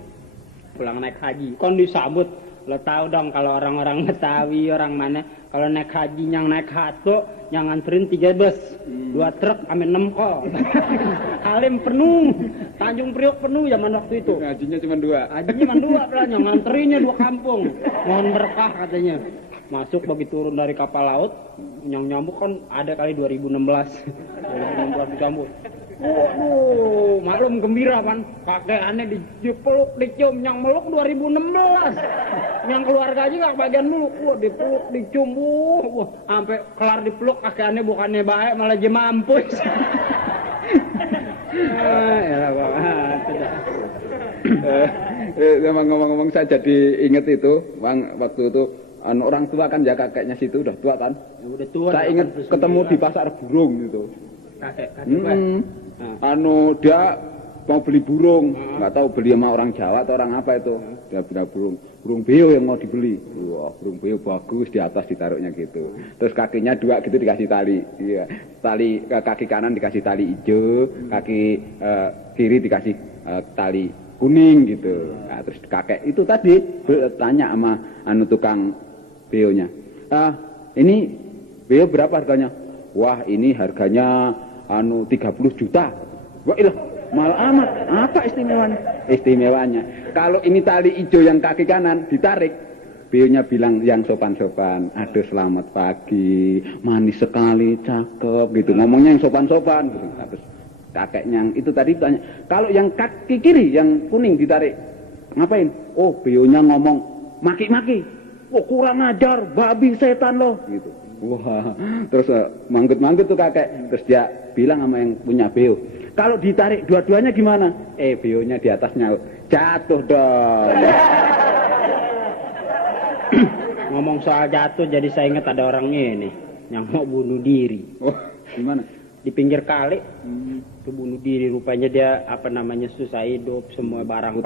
Pulang naik haji, kon disambut. Lo tahu dong kalau orang-orang Betawi, orang mana, kalau naik haji yang naik hato, yang nganterin 3 bus, 2 truk, amin 6 kol. Halim penuh, Tanjung Priok penuh zaman waktu itu. Hajinya cuma 2. Hajinya cuma 2 pelan, yang nganterinnya 2 kampung. Mohon berkah katanya. Masuk begitu turun dari kapal laut, yang nyambuk kan ada kali 2016 disambut. Waduh, maklum gembira pan. Kakeannya dipeluk, dicium, yang meluk 2016. Yang keluarga aja gak bagian meluk. Wah, dipeluk, dicium, wah, sampai kelar dipeluk kakeannya bukannya baik malah dia mampus. Ya Bang, ngomong-ngomong saya jadi inget itu, Bang, waktu itu orang tua kan ya kakeknya situ udah tua kan. Ya, udah tua. Saya inget ketemu di pasar burung gitu. Kakek dia mau beli burung, nggak tahu beli sama orang Jawa atau orang apa itu. Dia bilang burung beo yang mau dibeli. Wah, burung beo bagus, di atas ditaruhnya gitu. Terus kakinya 2 gitu dikasih tali. Iya. Tali kaki kanan dikasih tali hijau, kaki kiri dikasih tali kuning gitu. Nah, terus kakek itu tadi tanya sama tukang beonya. Ini beo berapa harganya? Wah, ini harganya 30 juta. Wah, ilah, mahal amat. Apa istimewanya? Istimewanya, kalau ini tali hijau yang kaki kanan ditarik, beonya bilang yang sopan-sopan, aduh selamat pagi, manis sekali, cakep gitu. Ngomongnya yang sopan-sopan gitu. Terus kakeknya yang itu tadi tanya, kalau yang kaki kiri yang kuning ditarik, ngapain? Oh, beonya ngomong maki-maki. Oh, kurang ajar, babi setan loh gitu. Wah, terus manggut-manggut tuh kakek. Terus dia bilang sama yang punya beo, kalau ditarik dua-duanya gimana? Beonya di atasnya jatuh dong. Ngomong soal jatuh jadi saya ingat ada orang ini yang mau bunuh diri. Oh, gimana? Di pinggir kali itu bunuh diri, rupanya dia susah hidup, semua barang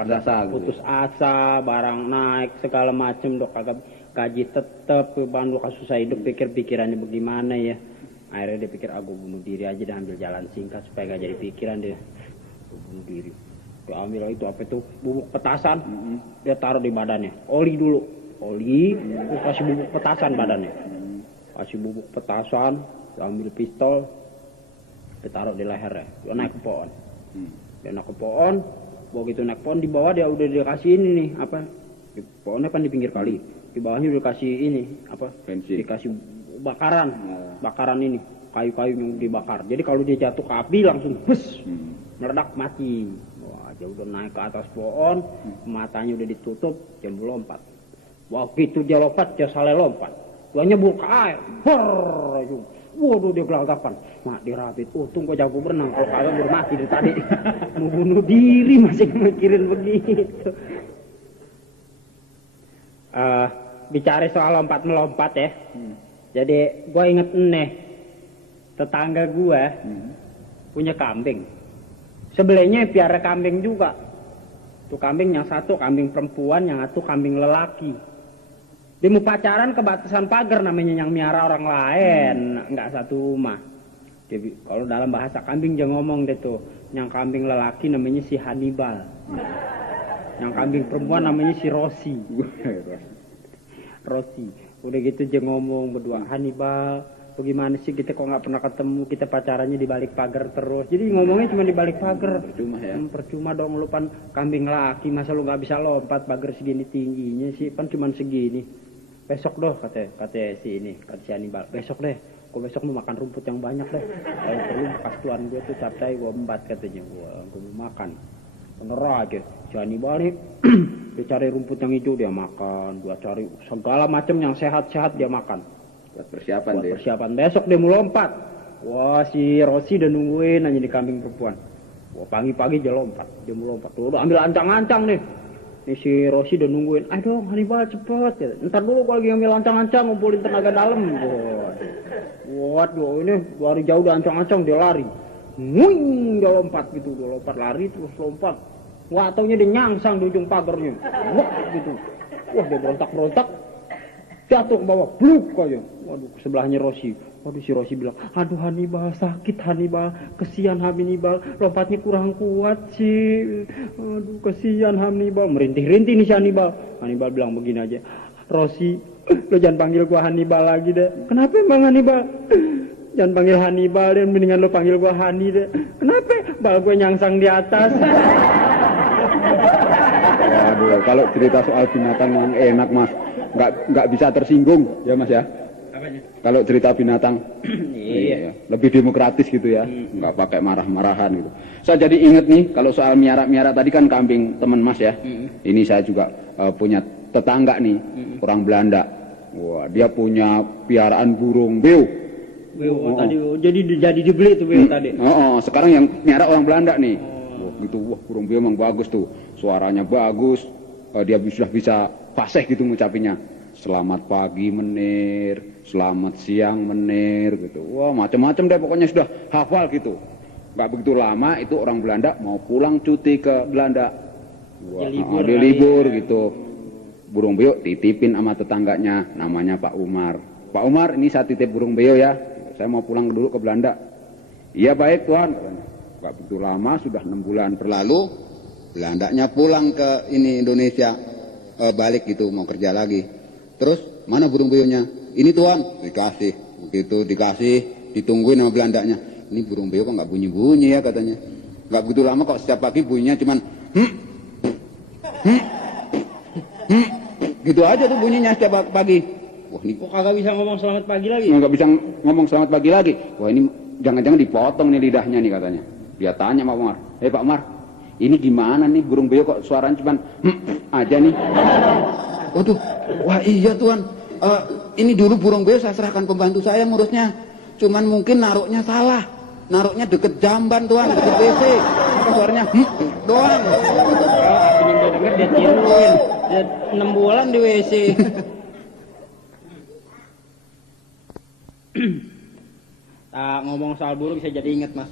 putus asa, barang naik segala macem, dok kagak gaji tetep, bandul susah hidup, pikirannya bagaimana ya. Akhirnya dia pikir aku bunuh diri aja dan ambil jalan singkat supaya gak jadi pikiran dia. Bunuh diri. Dia ambil itu apa itu bubuk petasan, dia taruh di badannya. Oli dulu, kasih bubuk petasan badannya. Kasih bubuk petasan, dia ambil pistol, dia taruh di lehernya. Dia naik ke pohon. Begitu naik pohon di bawah dia udah dikasih ini nih di pohonnya kan di pinggir kali. Di bawahnya udah kasih ini bensin. Dikasih bakaran ini, kayu-kayu yang dibakar. Jadi kalau dia jatuh ke api langsung meledak mati. Wah, dia udah naik ke atas pohon, matanya udah ditutup, dia lompat. Wah, gitu dia lompat, dia salah lompat. Dia nyebur ke air. Waduh, dia gelagapan. Mak dirapit. Untung kok jago berenang. Kalau kagak bermati dari tadi. Mau bunuh diri masih mikirin begitu. Bicara soal lompat-melompat ya. Jadi gue inget tetangga gue punya kambing. Sebelahnya piara kambing juga. Tuh kambing yang satu kambing perempuan, yang satu kambing lelaki. Dia mau pacaran ke batasan pagar namanya yang miara orang lain, nggak satu rumah. Jadi kalau dalam bahasa kambing dia ngomong deh tuh, yang kambing lelaki namanya si Hannibal. Yang kambing perempuan namanya si Rosi. Udah gitu dia ngomong berdua, Hannibal, bagaimana sih kita kok nggak pernah ketemu, kita pacarannya di balik pagar terus. Jadi ngomongnya cuma di balik pagar. Percuma ya. Percuma dong, lu pan kambing laki, masa lu nggak bisa lompat pagar segini tingginya sih, pan cuma segini. Besok doh kata si Hannibal, besok deh, kok besok mau makan rumput yang banyak deh. Kalau perlu bekas tuan gue tuh capcay gue 4 katanya, gue mau makan. Bener aja, si Hannibal nih, dia cari rumput yang hijau dia makan, dia cari segala macam yang sehat-sehat dia makan. Buat persiapan besok dia mau lompat. Wah, si Rosi udah nungguin aja di kambing perempuan. Wah, pagi-pagi dia lompat, dia mau lompat. Udah ambil ancang-ancang nih. Nih si Rosi udah nungguin, ayo dong Hannibal cepet ya. Ntar dulu gua lagi ngambil ancang-ancang ngumpulin tenaga dalam. Waduh, ini dari jauh udah ancang-ancang dia lari. Dia lompat gitu, dia lompat lari terus lompat. Wah, taunya dia nyangsang di ujung pagarnya. Wah gitu. Wah, dia berontak-berontak. Jatuh ke bawah, bluk aja. Waduh, sebelahnya Rosi. Waduh, si Rosi bilang, aduh Hannibal, sakit Hannibal, kesian Hannibal, lompatnya kurang kuat sih. Aduh, kesian Hannibal, merintih-rintih nih si Hannibal. Hannibal bilang begini aja, Rosi, lo jangan panggil gua Hannibal lagi deh. Kenapa emang Hannibal? Jangan panggil Hannibal deh, mendingan lo panggil gua Hani deh. Kenapa? Bal gue nyangsang di atas. Waduh, kalau cerita soal binatang yang enak mas, nggak bisa tersinggung ya mas ya. Kalau cerita binatang, iya, lebih demokratis gitu ya, nggak pakai marah-marahan gitu. Saya jadi inget nih, kalau soal miara tadi kan kambing teman Mas ya. Ini saya juga punya tetangga nih, orang Belanda. Wah, dia punya piaraan burung beo. Tadi jadi dibeli tuh beo tadi. Sekarang yang miara orang Belanda nih. Wah, gitu, wah burung beo emang bagus tuh, suaranya bagus, dia sudah bisa fasih gitu ngucapinnya. Selamat pagi menir, selamat siang menir gitu. Wah, macam-macam deh pokoknya sudah hafal gitu. Nggak begitu lama itu orang Belanda mau pulang cuti ke Belanda. Wah, dia libur gitu. Burung beo titipin sama tetangganya, namanya Pak Umar. Pak Umar, ini saya titip burung beo ya. Saya mau pulang dulu ke Belanda. Iya baik Tuhan. Nggak begitu lama, sudah 6 bulan berlalu. Belandanya pulang ke ini Indonesia, balik gitu mau kerja lagi. Terus mana burung beonya? Ini Tuhan, dikasih. Begitu dikasih, ditungguin sama Belandanya. Ini burung beo kok nggak bunyi-bunyi ya katanya. Nggak begitu lama kok setiap pagi bunyinya cuman gitu aja tuh bunyinya setiap pagi. Wah ini Kok kagak bisa ngomong selamat pagi lagi? nggak bisa ngomong selamat pagi lagi. Wah ini jangan-jangan dipotong nih lidahnya nih katanya. Dia tanya Pak Umar, Pak Umar, ini gimana nih burung beo kok suaranya cuman aja nih. Waduh, wah iya Tuhan. Ini dulu burung beo saya serahkan pembantu saya ngurusnya. Cuman mungkin naruhnya salah. Naruhnya deket jamban Tuhan, deket WC. Suaranya doang. Artinya dia denger dia tiruin. Dia 6 bulan di WC. Ngomong soal burung saya jadi inget Mas.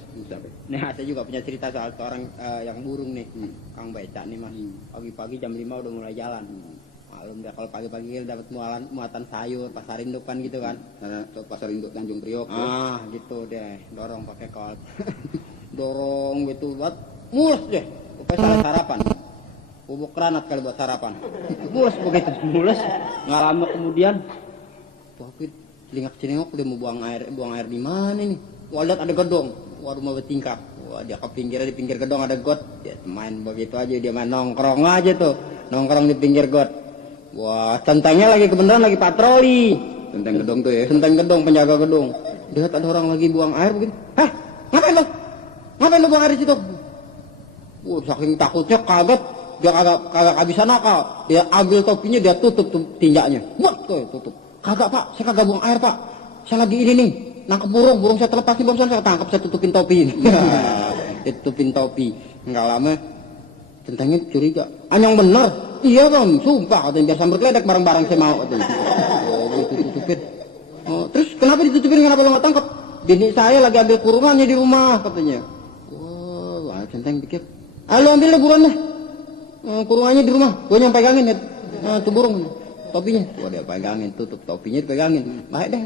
Nah saya juga punya cerita soal orang yang burung nih, Kang Beca nih Mas. Pagi-pagi jam 5 udah mulai jalan. Malum dah kalau pagi-pagi dapat muatan sayur, pasar induk kan gitu kan. Pasar induk Tanjung Priok. Gitu deh, dorong pakai kol. Dorong gitu buat mulus deh. Pokoknya salah sarapan. Bubuk granat kali buat sarapan. Mulus begitu, mulus. Nggak lama kemudian, tapi celingak-celingak udah mau buang air di mana nih? Wah lihat ada gedong, wah rumah bertingkap. Wah dia ke pinggirnya, di pinggir gedong ada got. Dia main begitu aja, dia main nongkrong aja tuh, nongkrong di pinggir got. Wah centengnya lagi kebenaran lagi patroli. Centeng gedong tuh ya? Centeng gedong, penjaga gedong. Lihat ada orang lagi buang air begini. Hah? Ngapain lo? Ngapain lo buang air di situ? Wah saking takutnya kaget. Dia kagak bisa nakal. Dia ambil topinya, dia tutup tinjaknya. Wah tuh tutup. Kagak Pak, saya kagak buang air Pak. Saya lagi ini nih, nangkep burung saya terlepas di barusan saya tangkap, saya tutupin topi ini. Dia tutupin topi. Enggak lama, centengnya curiga. Yang benar? Iya Bang, sumpah katanya biar sambil keledek bareng-bareng saya mau katanya. Oh gitu tutupin. Oh, terus kenapa ditutupin, kenapa lo nggak tangkap? Bini saya lagi ambil kurungannya di rumah katanya. Wah, centeng pikir, lo ambil deh buruan deh. Kurungannya di rumah, gue yang pegangin ya. Tuh burung. Topinya, wah dia pegangin, tutup topinya dipegangin, baik deh.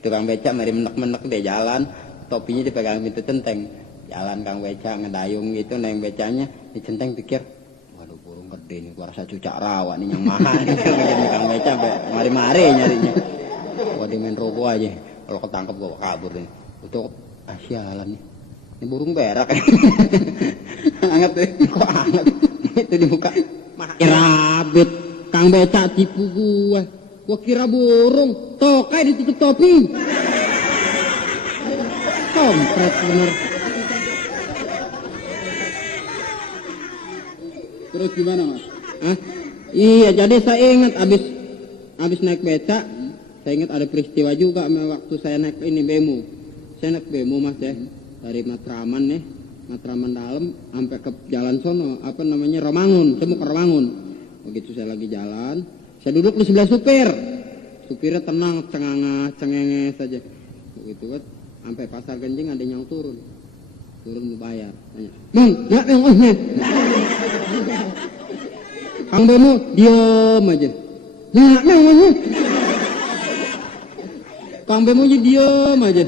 Tukang becak mari menek-menek dia jalan, topinya dipegangin itu centeng. Jalan Kang Becak ngedayung gitu, neng becanya, di centeng pikir, waduh burung gede nih, gua rasa cucak rawa nih yang mahal. Jadi Kang Becak mari-mari nyarinya. Wah dia main robo aja, kalau ketangkep gua kabur nih. Itu sialan nih, ini burung berak. Anget deh, kok anget? Itu di muka, rabit. Kang Becak tipu gua kira burung, tokai ditutup topi. Kompret bener. Terus gimana Mas? Hah? Iya, jadi saya ingat abis naik becak, saya ingat ada peristiwa juga waktu saya naik ini bemo. Saya naik bemo Mas ya, dari Matraman nih, Matraman dalam sampai ke jalan sono, apa namanya Romangun. Saya mau ke Romangun. Begitu saya lagi jalan, saya duduk di sebelah supir. Supirnya tenang, cengenges saja. Begitu kan, sampai pasar Genjing ada yang turun mau bayar. Tanya, Bang, nggak yang nih. Kang Bemo diam aja. Nggak yang Kang Bemo aja diam aja.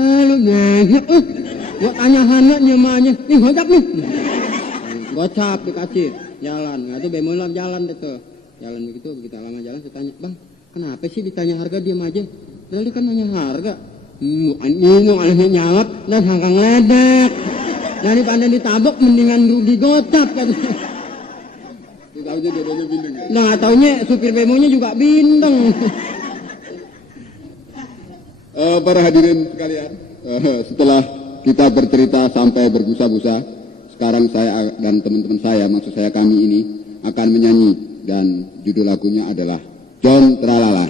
Lu nggak gua tanya hana nyamanya, nih gocap nih. Gocap dikasih. Jalan, nggak tuh Bemo jalan deh tuh. Jalan begitu lama jalan saya tanya, Bang, kenapa sih ditanya harga diam aja? Tadi kan nanya harga. Ngomong anehnya nyawab dan hangkang ledek. Daripada ditabok mendingan Rudi gocap kan. Taunya dua-duanya bindeng ya? Nah, taunya supir bemonya juga bintang. Para hadirin sekalian, setelah kita bercerita sampai berbusa-busa, sekarang saya dan teman-teman saya, maksud saya kami ini, akan menyanyi, dan judul lagunya adalah John Tralala.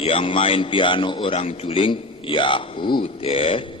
Yang main piano orang Juling, Yahud ya.